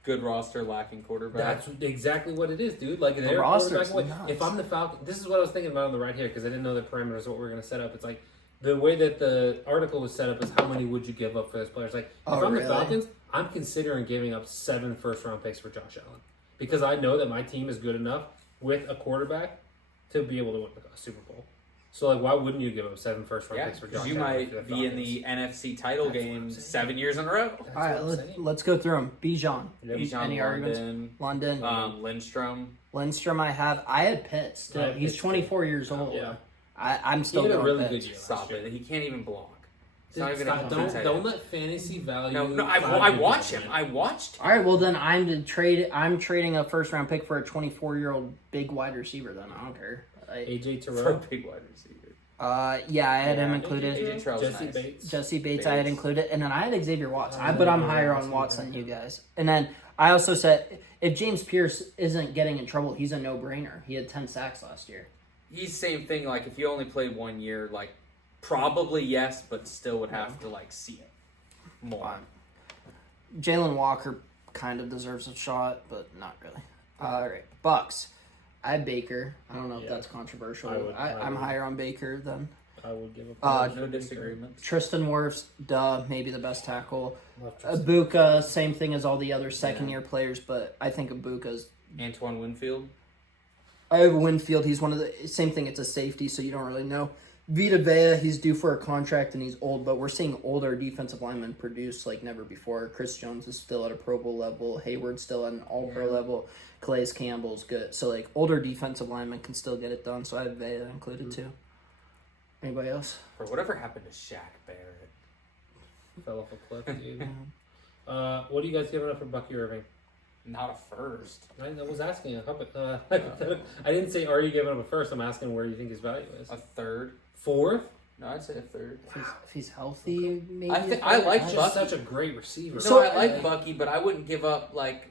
Good roster, lacking quarterback. That's exactly what it is, dude. Like their roster's quarterback. nuts. If I'm the Falcon, this is what I was thinking about on the right here because I didn't know the parameters of what we were going to set up. It's like the way that the article was set up is how many would you give up for this player? It's like if Oh, I'm really? the Falcons, I'm considering giving up 7 first round picks for Josh Allen because I know that my team is good enough with a quarterback to be able to win a Super Bowl. So like, why wouldn't you give up 7 first round Yeah, picks for Josh because you Allen? for might be in the NFC title That's what game I'm saying. 7 years in a row. That's All right, what I'm saying. let's go through them. Bijan. Bijan, Any arguments? London, London. Lindstrom. Lindstrom, I had Pitts. Still. I had He's Pitts, 24 years old. Yeah. I'm He still had a going really Pitts. good year. Stop it. He can't even block. It's not even Stop, a complete don't let fantasy value. No, I value watch people, him. man. I watched him. All right, well then I'm trading a first round pick for a 24-year-old big wide receiver. Then I don't care. AJ For a Terrell, big wide receiver. Yeah, I had him Yeah, included. AJ Terrell's Jesse nice. Bates. Jesse Bates, I had Bates. included, and then I had Xavier Watts. I But I'm know, higher that's on what Watts I than had. you guys. And then I also said if James Pierce isn't getting in trouble, he's a no-brainer. He had 10 sacks last year. He's same thing. Like if you only played 1 year, like probably yes, but still would have to like see it more. Fine. Jalen Walker kind of deserves a shot, but not really. All right, Bucks. I had Baker. I don't know if Yeah. that's controversial. I I'm would. higher on Baker than I would give up. No disagreements. Tristan Wirfs. Maybe the best tackle. Left Tristan. Ibuka, same thing as all the other second-year players, but I think Ibuka's. Antoine Winfield. I have Winfield. He's one of the same thing. It's a safety, so you don't really know. Vita Vea, he's due for a contract and he's old, but we're seeing older defensive linemen produce like never before. Chris Jones is still at a Pro Bowl level. Hayward's still at an All-Pro level. Calais Campbell's good. So like older defensive linemen can still get it done. So I have Vea included too. Anybody else? Or whatever happened to Shaq Barrett. Fell off a cliff, dude. What are you guys giving up for Bucky Irving? Not a first. I was asking a couple. I didn't say are you giving up a first. I'm asking where you think his value is. A third. 4th? No, I'd say a third. If he's healthy, maybe. I like He's Bucky. just such a great receiver. No, I like Bucky, but I wouldn't give up like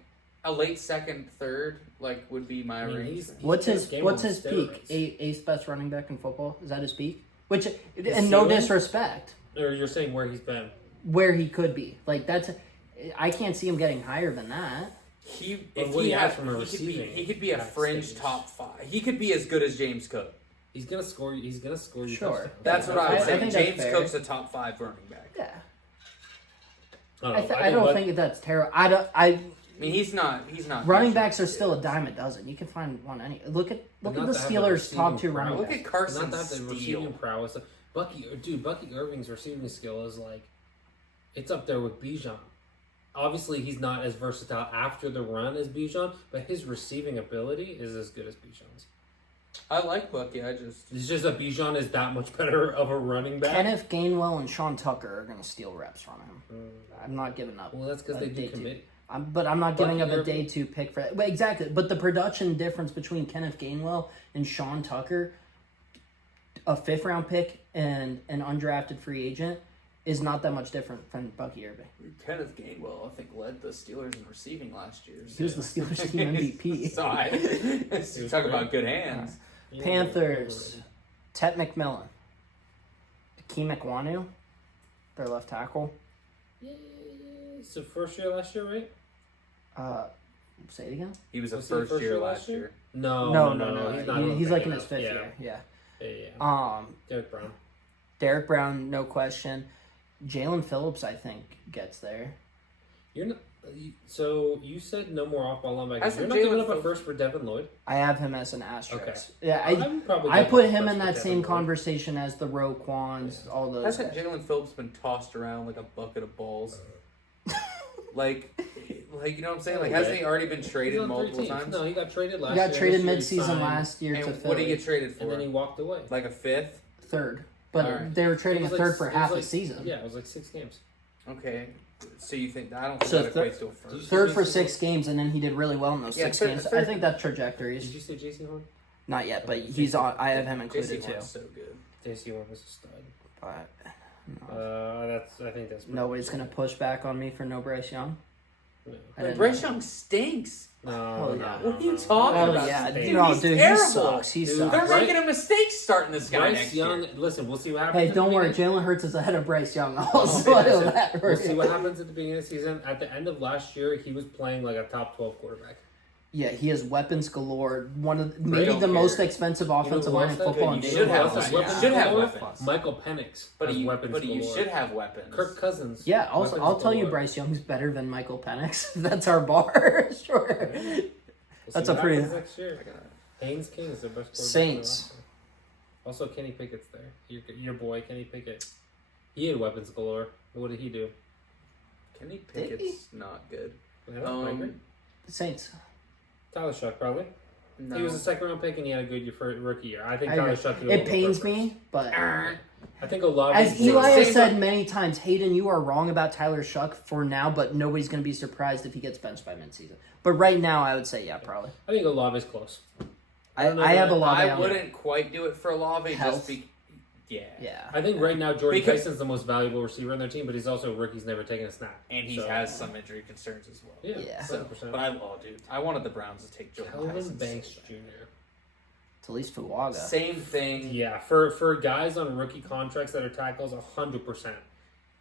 a late second, third, like would be my I mean, range. he's What's got his this game What's on his peak? steroids. Eighth best running back in football. Is that his peak? Which, His and no ceiling? disrespect, Or you're saying where he's been? where he could be. Like that's, I can't see him getting higher than that. But If what he he has had, from a he could be receiving he could be a back fringe stage. top 5. He could be as good as James Cook. He's gonna score. He's gonna score you. Sure. touchdowns. That's what I I was saying. think that's James fair. Cook's a top 5 running back. Yeah, I I, don't know. I don't think that's terrible. I mean, he's not. running backs are still a dime a dozen. You can find one any. Look at Not the to have the Steelers' top receiving 2 running prowess. Look backs. at Carson Not that the receiving Steele. prowess. Bucky Irving's receiving skill is like, it's up there with Bijan. Obviously, he's not as versatile after the run as Bijan, but his receiving ability is as good as Bijan's. I like Bucky. I just It's just that Bijan is that much better of a running back. Kenneth Gainwell and Sean Tucker are going to steal reps from him. I'm not giving up. Well, that's because a they do day two. commit. But I'm not giving up Bucky a day 2 pick for that. But exactly. But the production difference between Kenneth Gainwell and Sean Tucker, a 5th round pick and an undrafted free agent, is not that much different from Bucky Irving. Kenneth Gainwell, I think, led the Steelers in receiving last year. He was the Steelers team MVP. So you talk about good hands. Yeah, Panthers, Tet McMillan, Akeem Ekwonu, their left tackle. Yeah. So first year last year, right? Say it again. He was a Was he first year last year. No. No. He's not. He's like in his big 5th enough. year. Yeah. Yeah. Derek Brown. Derek Brown, no question. Jalen Phillips, I think, gets there. You're not. So you said no more off-ball linebackers. Hasn't You're not giving Jalen up a Phillips- first for Devin Lloyd. I have him as an asterisk. Okay. Yeah, would probably I give put up a him first in for that Devin same Lloyd. conversation as the Roquans, all those Hasn't guys. Jalen Phillips been tossed around like a bucket of balls? like you know what I'm saying? Like, hasn't he already been He's traded on multiple 13th. times? No, he got traded last He year. got traded This year he mid-season signed, last year to And what did he Philly. get traded for? and then he walked away. Like a 5th? 3rd. But Alright. they were trading It a was third like- for it was half a like- season. Yeah, it was like 6 games. Okay. So you think I don't think So that thir- equates to a first? 3rd for 6 games, and then he did really well in those Yeah, 6 third- games. I third- think that trajectory Did is you say J.C. Horn? not yet, but he's on. I have him included JC too. Horn's so good. J.C. Horn was a stud. But I think that's nobody's gonna push back on me for no Bryce Young. No. I didn't Bryce know. Young stinks. No, Oh, no, yeah. no, What are you no. talking Oh about? yeah, Dude, no, he's dude, he terrible. sucks. He Dude, sucks. They're Bryce- making a mistake starting this guy Bryce next Young. year. Listen, we'll see what happens. Hey, at don't the worry. beginning. Jalen Hurts is ahead of Bryce Young. I'll Oh, spoil yeah. that. We'll see what happens at the beginning of the season. At the end of last year, he was playing like a top 12 quarterback. Yeah, he has weapons galore. One of maybe don't the care. most expensive offensive line in else football. that And good? You Jalen should have Hurts. that. weapons You should have galore. weapons. Michael Penix But has you, weapons but you galore. should have weapons. Kirk Cousins. Yeah, weapons I'll tell you, galore. Bryce Young's better than Michael Penix. That's our bar, sure. We'll see That's what a pretty- happens next year. Haynes King is the best quarterback. Saints. Also, Kenny Pickett's there. Your boy, Kenny Pickett. He had weapons galore. What did he do? Kenny Did he? Pickett's not good. I don't know. Saints. Tyler Shuck, probably. No. He was a second round pick and he had a good year for rookie year. I think I Tyler agree. Shuck. It pains me, but I think a lot. as of Eli has same- said many times, Hayden, you are wrong about Tyler Shuck for now, but nobody's going to be surprised if he gets benched by midseason. But right now, I would say, yeah, probably. I think Olave is close. I don't know have a that- lot I of wouldn't quite do it for Olave Health. just be. Yeah. Yeah. I think right now Jordan Because- Tyson's the most valuable receiver on their team, but he's also a rookie. He's never taken a snap. And he So, has some injury concerns as well. Yeah, Yeah. So, 100%. but dude, I wanted the Browns to take Jordan Kelvin Tyson. Banks so Jr. bad. At least Fuaga. Same thing. Yeah, for guys on rookie contracts that are tackles, 100%.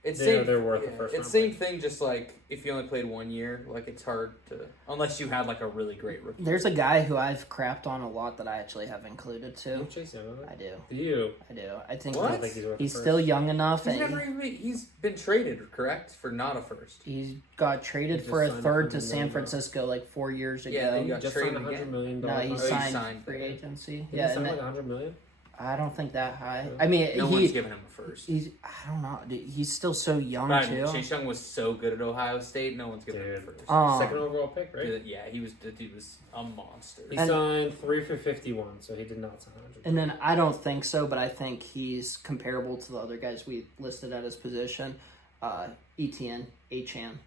It's They're worth the yeah, first It's round same thing. Just like if you only played 1 year, like it's hard to unless you had like a really great rookie. There's a guy who I've crapped on a lot that I actually have included You too. Chase Young. I do. Do you? I do. I think What? I don't think he's worth he's the still first. young enough. He's And never even. He's been traded, correct, for not a first. he got traded He for a just signed third to $100 San million. Francisco like 4 years ago. Yeah, they got Just traded signed $100 again. million. No, he he signed, signed free that. agency. He Yeah, signed and like $100 million. I don't think that high. I mean, No one's giving him a first. he's I don't know. Dude, he's still so young But too. Chase Young was so good at Ohio State. No one's giving him a Dude. first. Second overall pick, right? Dude, yeah, he was. The dude was a monster. He And- signed 3 for 51, so he did not sign 100. And then I don't think so, but I think he's comparable to the other guys we listed at his position. ETN, Achan.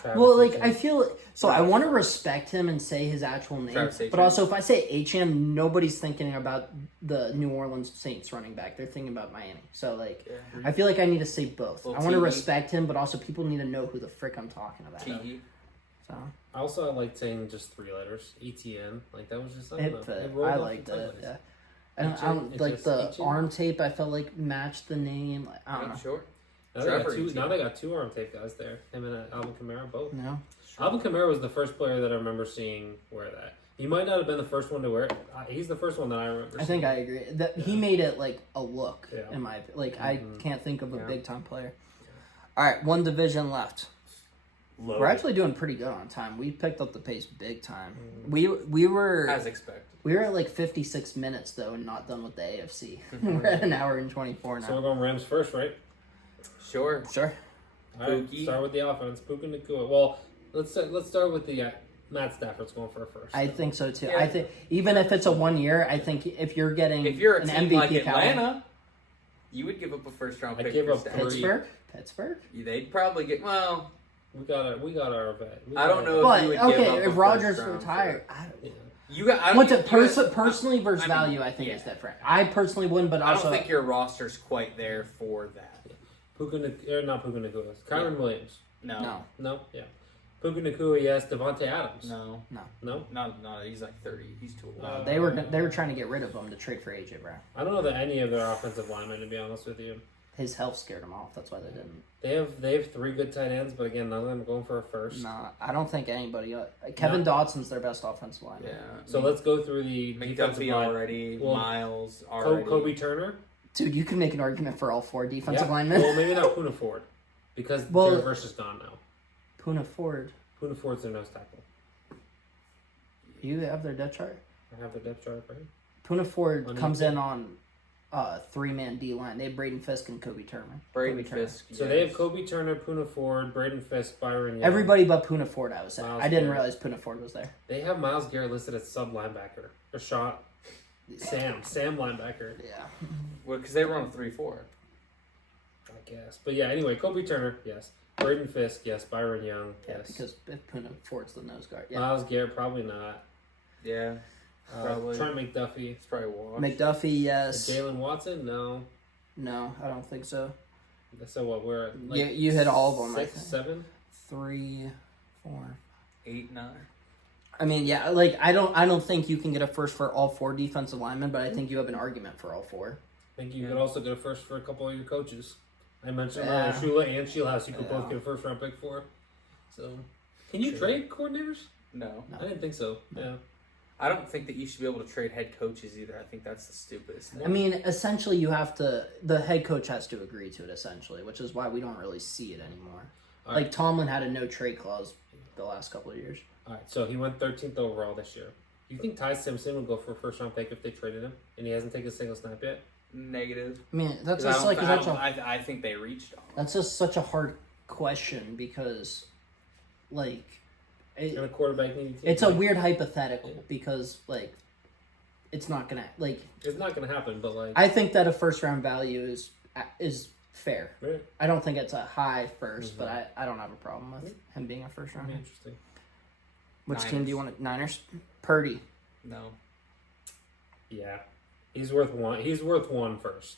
Travis Well, like Etienne. I feel so. I want to respect him and say his actual name, Travis but Etienne. also if I say Achan, nobody's thinking about the New Orleans Saints running back. They're thinking about Miami. So like, I feel like I need to say both. Well, I want to TE. respect him, but also people need to know who the frick I'm talking about. TE. So I also like saying just 3 letters. ETN. Like that was just I don't it know. fit. rolled I off liked the tongue it. nice. Yeah. I don't like the arm tape. I felt like matched the name. Like, I don't know. Sure. Now Trevor they, got two, Etienne. now they got 2 arm tape guys there. Him and Alvin Kamara both. No. Alvin Kamara was the first player that I remember seeing wear that. He might not have been the first one to wear it. He's the first one that I remember. I think I agree. That he made it like a look. Yeah. In my I Mhm. can't think of a Yeah. big time player. All right, one division left. Low. We're actually doing pretty good on time. We picked up the pace big time. Mm-hmm. We were as expected. we were at like 56 minutes though, and not done with the AFC. We're at an hour and 24 So we're now. going Rams first, right? Sure. Sure. All right, Pookie. start with the offense. Puka Nacua. Well, let's start with the Matt Stafford's going for a first. I think so too. Yeah. I think even if it's a 1 year, I think if you're getting If you're a an team MVP like caliber- Atlanta, you would give up a first round I pick give for up Stafford. three. Pittsburgh. They'd probably get we got our vet. I don't know. But you would give up okay, a if Rodgers first round retired, for- I don't. Yeah. You got. I don't What's think it you guys- personally versus I mean, value? I think yeah. is different. I personally wouldn't, but I also don't think your roster's quite there for that. Not Puka Nacua. Kyron Williams. No. No, yeah. Puka Nacua, yes. Devontae Adams. No. No. No. He's like 30. He's too old. they were trying to get rid of him to trade for AJ Brown. I don't know that any of their offensive linemen, to be honest with you. His health scared him off. That's why they didn't. They have 3 good tight ends, but again, none of them are going for a first. Nah, I don't think anybody. Kevin Dotson's their best offensive lineman. Yeah. So let's go through the defensive McDuffie line. already. Well, Miles already. Kobe Turner. Dude, you can make an argument for all 4 defensive Yeah. linemen. Well, maybe not Poona Ford, because Well- Jared Verse is gone now. Poona Ford. Poona Ford's their nose tackle. You have their depth chart. I have the depth chart right. Poona Ford On comes each- in on 3-man D line. They have Braden Fisk and Kobe Turner. Braden Kobe Turner. Fisk. So they have Kobe Turner, Poona Ford, Braden Fisk, Byron Young. Everybody but Poona Ford, I was saying. Miles I didn't Garrett. realize Poona Ford was there. They have Miles Garrett listed as sub linebacker. Or shot. Sam linebacker, Yeah. Well, because they were on a 3-4. I guess. But yeah, anyway, Kobe Turner, yes. Braden Fisk, yes. Byron Young, Yeah, yes. because if Poona Ford's the nose guard. Yeah. Miles Garrett, probably not. Yeah. Probably. Trent McDuffie. It's probably Wash. McDuffie, yes. Jalen Watson, no. No, I don't think so. So what? We're at Yeah, you hit all of them, I 6, think. 7. 3, 4. 8, 9. I mean, yeah, like I don't think you can get a first for all 4 defensive linemen, but I think you have an argument for all 4. I think you Yeah. could also get a first for a couple of your coaches. I mentioned Yeah. Shula and Shieldhouse. You could Yeah. both get a first round pick for. So, can you True. trade coordinators? No. No. I didn't think so. Yeah. I don't think that you should be able to trade head coaches either. I think that's the stupidest thing. I mean, essentially, you have to. The head coach has to agree to it, essentially, which is why we don't really see it anymore. All Like right. Tomlin had a no trade clause the last couple of years. All right. So he went 13th overall this year. You think Ty Simpson would go for a first round pick if they traded him, and he hasn't taken a single snap yet? Negative. I mean, that's 'Cause I just don't like thi- I such don't- a I think they reached on. that's just such a hard question because, like, And a it, quarterback needy team. it's a Like, weird hypothetical Yeah. because like, it's not gonna like. It's not going to happen, but like. I think that a first round value is fair. Right. I don't think it's a high 1st, Mhm. but I don't have a problem with him being a first That'd rounder. be interesting. Which team do you Niners. want? Niners. Purdy. No. Yeah. He's worth one. He's worth one first.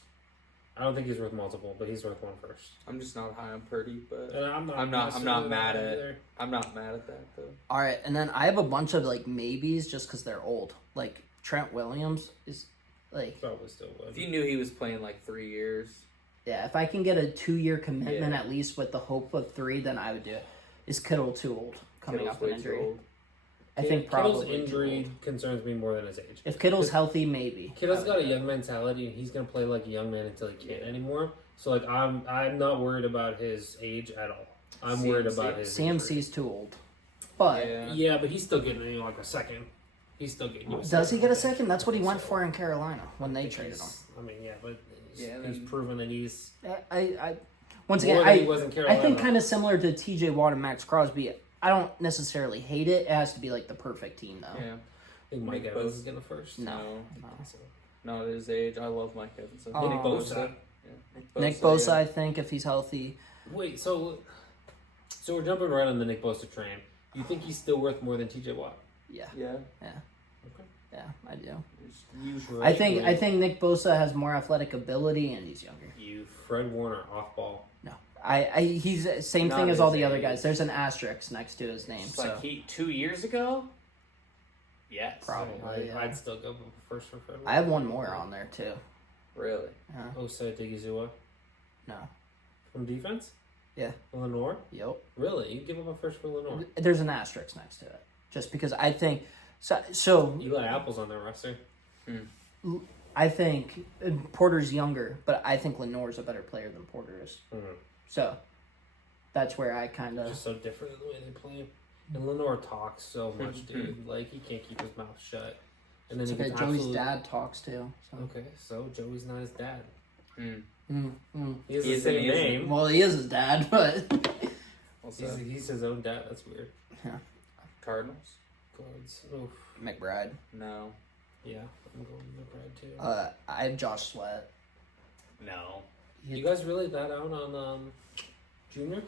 I don't think he's worth multiple, but he's worth one first. I'm just not high on Purdy, but And I'm not. I'm not necessarily mad that at- either. I'm not mad at that though. All right, and then I have a bunch of like maybes just because they're old. Like Trent Williams is like, Probably still would. If you knew he was playing like 3 years, yeah, if I can get a 2-year commitment Yeah. at least with the hope of 3, then I would do it. Is Kittle too old coming Kittle's off an way too injury? old. I think Kittle's probably too injury old. concerns me more than his age. If Kittle's healthy, maybe. Kittle's got a young mentality, and he's gonna play like a young man until he can't anymore. So like I'm not worried about his age at all. I'm worried about his injury. CMC's too old. But Yeah. Yeah, but he's still getting like a second. He's still getting. You does he get a I think. second? That's what he went So, for in Carolina when they I think traded him. he's- I mean, yeah, but he's, Yeah, he's then- proven that he's I once more again, than he was in Carolina. I think kind of similar to TJ Watt and Max Crosby. I don't necessarily hate it. It has to be like the perfect team, though. Yeah. I think Mike Nick Evans Bosa. is getting first. No. No. No. So, Not at his age. I love Mike Evans. Oh. Nick Bosa. Yeah. Nick Bosa, yeah. I think, if he's healthy. Wait, so we're jumping right on the Nick Bosa train. You think he's still worth more than TJ Watt? Yeah, Yeah. yeah, I do. Usually. I think Nick Bosa has more athletic ability and he's younger. You Fred Warner off ball. No, He's same Not thing as all his the other age. guys. There's an asterisk next to his name. Just So like he 2 years ago. Yes. Probably. yeah. I'd still go first for Fred. I have one more on there too. Really? Osei Digizua No. from defense. Yeah. Lenore. Yep. Really? You give up a first for Lenore? There's an asterisk next to it, just because I think so. Eli Apple's on their roster. I think Porter's younger, but I think Lenore's a better player than Porter is. Mhm. So that's where I kind It's of. just so different in the way they play. And Lenore talks so much, dude. Like he can't keep his mouth shut. And then It's he like gets Joey's absolute- dad talks too. So. Okay, so Joey's not his dad. Mm. He has He the isn't, same he isn't. name. Well, he is his dad, but Also, He's his own dad. That's weird. Cardinals. Cards. Oof. McBride. No. Yeah, I'm going with McBride too. I have Josh Sweat. No. You guys really that out on Junior?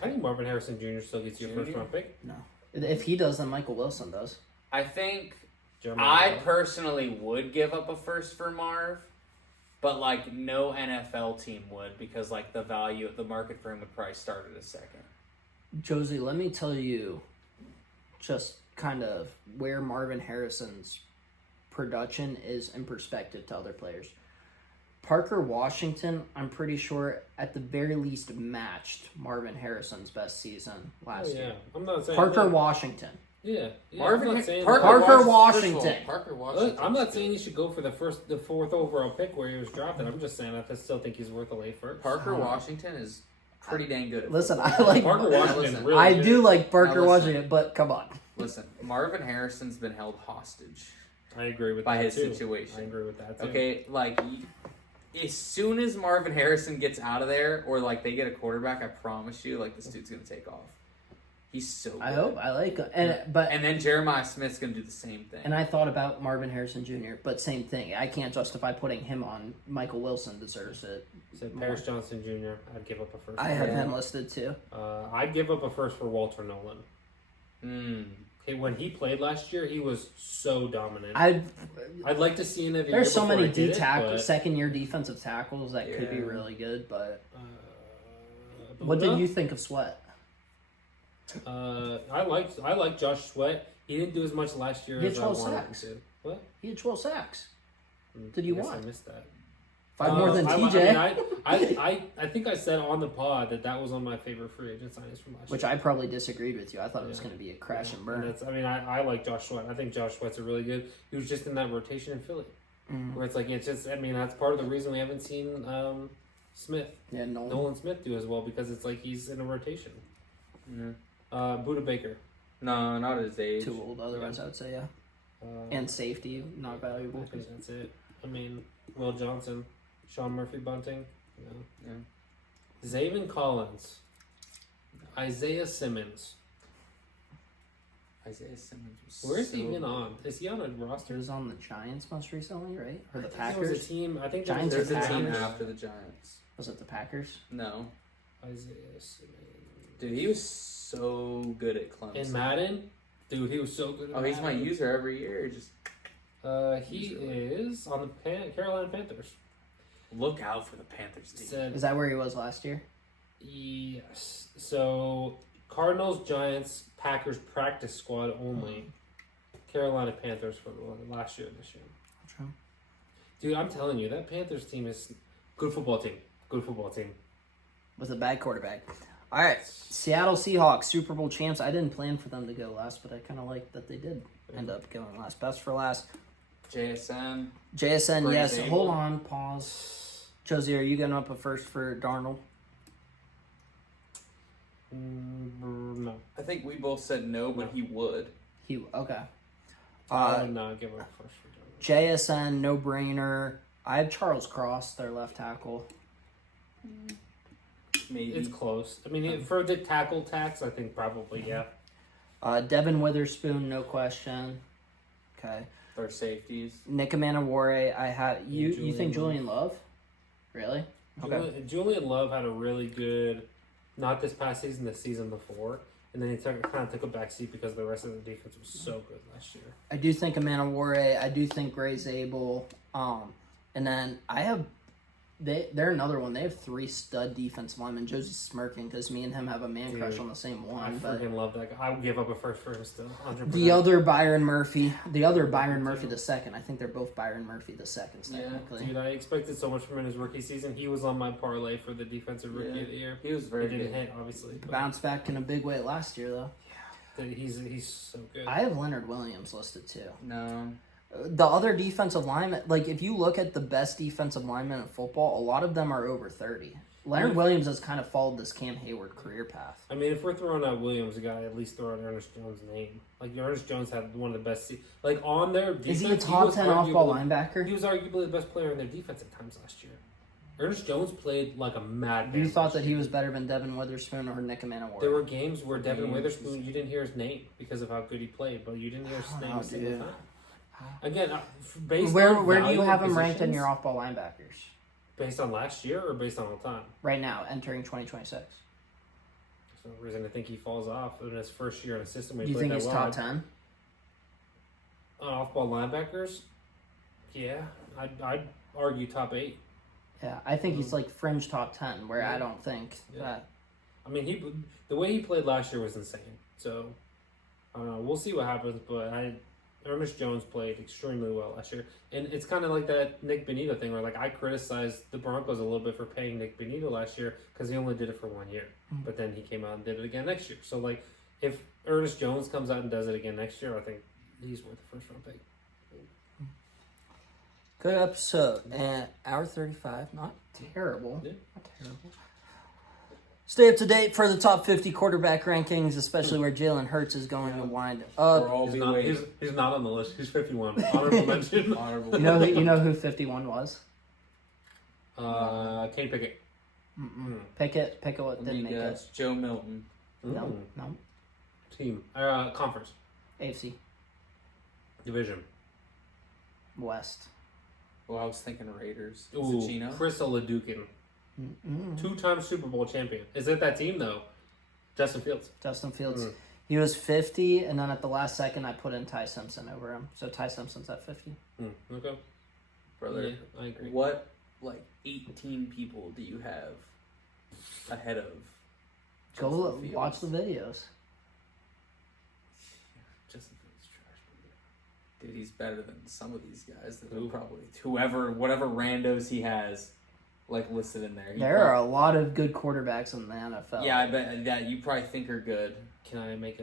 I think Marvin Harrison Jr. still gets your first Junior? round pick. No, if he does, then Michael Wilson does. I think Jeremiah I Love. personally would give up a first for Marv, but like no NFL team would because like the value of the market for him would probably start at a second. Josie, let me tell you, just kind of where Marvin Harrison's production is in perspective to other players. Parker Washington, I'm pretty sure, at the very least, matched Marvin Harrison's best season Oh, last yeah, year. I'm not saying Parker that. Washington. Yeah, Marvin I'm Ha- not saying Parker that. Washington. Parker Look, Washington. I'm not saying he should go for the fourth overall pick where he was drafted. I'm just saying I still think he's worth a late first. Parker Washington is pretty dang good. At Listen, football. I like Parker Washington's Listen, really I good. do like Parker Now listen. Washington, but come on. Listen, Marvin Harrison's been held hostage I agree with by that his too. situation. I agree with that too. Okay, like as soon as Marvin Harrison gets out of there, or like they get a quarterback, I promise you, like this dude's gonna take off. He's so good. I hope I like him, and then Jeremiah Smith's gonna do the same thing. and I thought about Marvin Harrison Jr., but same thing. I can't justify putting him on. Michael Wilson deserves it. So Paris Johnson Jr. I'd give up a first. I have Yeah. him listed too. I'd give up a first for Walter Nolan. Okay, when he played last year, he was so dominant. I'd like to see him every year There's so before many he did it, but, second year defensive tackles that could be Yeah. really good. But but what no. did you think of Sweat? I like Josh Sweat. He didn't do as much last year He had as I 12 wanted sacks. him to. What? He had 12 sacks. Did you I guess want? I missed that. 5 more than I TJ, think I said on the pod that was one of my favorite free agent signings from last which year. I probably disagreed with you. I thought it was Yeah. going to be a crash and And burn. that's, I like Josh Sweat. I think Josh Sweat's a really good. He was just in that rotation in Philly, where it's like it's just. I mean, that's part of the reason we haven't seen Smith, Yeah, Nolan Smith, do as well because it's like he's in a rotation. Mhm. Buda Baker, No, not at his age. Too old, otherwise I would say yeah. uh, And safety, not valuable. I think that's it. I mean, Will Johnson, Sean Murphy Bunting, Zaven Collins, Isaiah Simmons. Isaiah Simmons was Where is he so even good. on? Is he on a He roster? was on the Giants most recently, right? Or the I think there was Packers? a team. I think Giants There's or a team Packers? after the Giants. Was it the Packers? No. Isaiah Simmons. Dude, he was so good at Clemson. In Madden, dude, he was so good. At Oh, he's my Madden. user every year. Just He is on the Carolina Panthers. look out for the Panthers team. Said Is that where he was last year? yes. So Cardinals, Giants, Packers practice squad only. Carolina Panthers for the last year and this year. True. Dude, I'm telling you, that Panthers team is good football team. Good football team. With a bad quarterback. All right, Seattle Seahawks, Super Bowl champs. I didn't plan for them to go last, but I kind of like that they did end up going last. Best for last. JSN. JSN, Breeze yes. Able. Hold on, pause. Josie, are you getting up a first for Darnold? No. I think we both said no, but he would. Okay. I would not give up first for Jordan. JSN, no brainer. I have Charles Cross, their left tackle. Maybe. It's close. I mean, for the tackle tax, I think probably, yeah. Devin Witherspoon, no question. Okay. Their safeties. Nick Amanawore, I have you. You Julian think Love. Julian Love? Really? Okay. Julian Love had a really good, not this past season, the season before. And then he kind of took a back seat because the rest of the defense was so good last year. I do think Amanawore. I do think Gray's able. And then I have they're another one. They have 3 stud defensive linemen. Josie's smirking because me and him have a man crush on the same I one. But freaking love that guy. I would give up a first for him still. 100%. the other Byron Murphy the second. I think they're both Byron Murphy the seconds Yeah, technically. dude, I expected so much from him in his rookie season. He was on my parlay for the defensive rookie of the year. He was very He didn't good. hit, obviously. But Bounced back in a big way last year though. he's so good. I have Leonard Williams listed too. No. The other defensive linemen, like if you look at the best defensive linemen in football, a lot of them are over 30. Leonard Williams has kind of followed this Cam Hayward career path. I mean, if we're throwing out Williams, we gotta at least throw out Ernest Jones' name. Like Ernest Jones had one of the best. Like on their defense, Is he a top 10 off-ball linebacker? He was arguably the best player in their defense at times last year. Ernest Jones played like a madman. You thought that he was better than Devin Witherspoon or Nick Manowar? There were games where Devin Witherspoon, you didn't hear his name because of how good he played, but you didn't hear his name a single time. Again, based Where on do you value have of him ranked in positions, your off-ball linebackers based on last year or based on all time? right now, entering 2026? There's no reason to think he falls off in his first year in a system. Do you think he's top 10? Off-ball linebackers? Yeah, I'd argue top 8. Yeah, I think he's like fringe top 10, where I don't think that. I mean, the way he played last year was insane. So I don't know. We'll see what happens, but Ernest Jones played extremely well last year, and it's kind of like that Nick Benito thing where like I criticized the Broncos a little bit for paying Nick Benito last year because he only did it for 1 year, but then he came out and did it again next year. So like if Ernest Jones comes out and does it again next year, I think he's worth the first round pick. Good episode. And hour 35, not terrible. Yeah. Not terrible. Stay up to date for the top 50 quarterback rankings, especially where Jalen Hurts is going to wind We're up. all He's be not, waiting. he's not on the list. He's 51. Honorable mention. Honorable. You know who 51 was? Kenny Pickett. Pickett Let didn't me make it. guess. Joe Milton. No. Team. Conference. AFC Division. West. Well, I was thinking Raiders. Is Ooh, it Gino? Chris Oladukin. 2-time Super Bowl champion. Is it that team, though? Justin Fields. Justin Fields. He was 50, and then at the last second, I put in Ty Simpson over him. So Ty Simpson's at 50. Okay. Brother, Yeah, I agree. what, 18 people do you have ahead of Go Justin Fields? watch the videos. Justin Fields is trash, but dude, he's better than some of these guys that Who? are probably whatever randos he has listed in there. There are a lot of good quarterbacks in the NFL. Yeah, I bet that you probably think are good. Can I make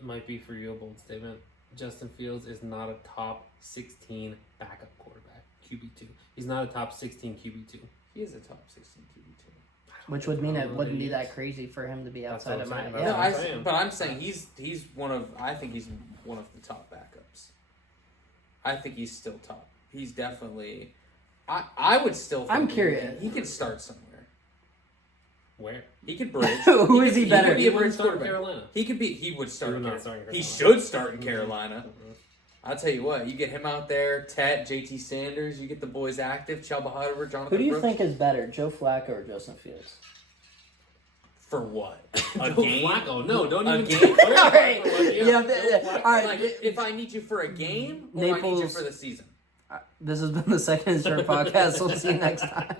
might be for you a bold statement? Justin Fields is not a top 16 backup quarterback. QB2. He's not a top 16 QB2. He is a top 16 QB2. Which would mean I it don't know wouldn't who be he that is. crazy for him to be That's outside what of I'm my. saying. Yeah. That's what I'm saying. But I'm saying he's one of. I think he's one of the top backups. I think he's still top. He's definitely. I would still. Think I'm curious. He could start somewhere. Where? He could bridge. Who is he could- better? He would be He a bridge wouldn't start in quarterback. Carolina. He could be. He would start. He in would not Carolina. start in He Carolina. should start in Carolina. Mhm. I'll tell you what. You get him out there, Tet, JT Sanders. You get the boys active. Chuba Hubbard, Jonathan. Who do you Brooks. think is better, Joe Flacco or Justin Fields? For what? A Joe game? Flacco. No, don't A even game? put it All right. Flacco, like, Yeah, Joe yeah. Flacco. All right. Like, if I need you for a game, or I need you Naples- for the season. This has been the Second and Third podcast. We'll see you next time.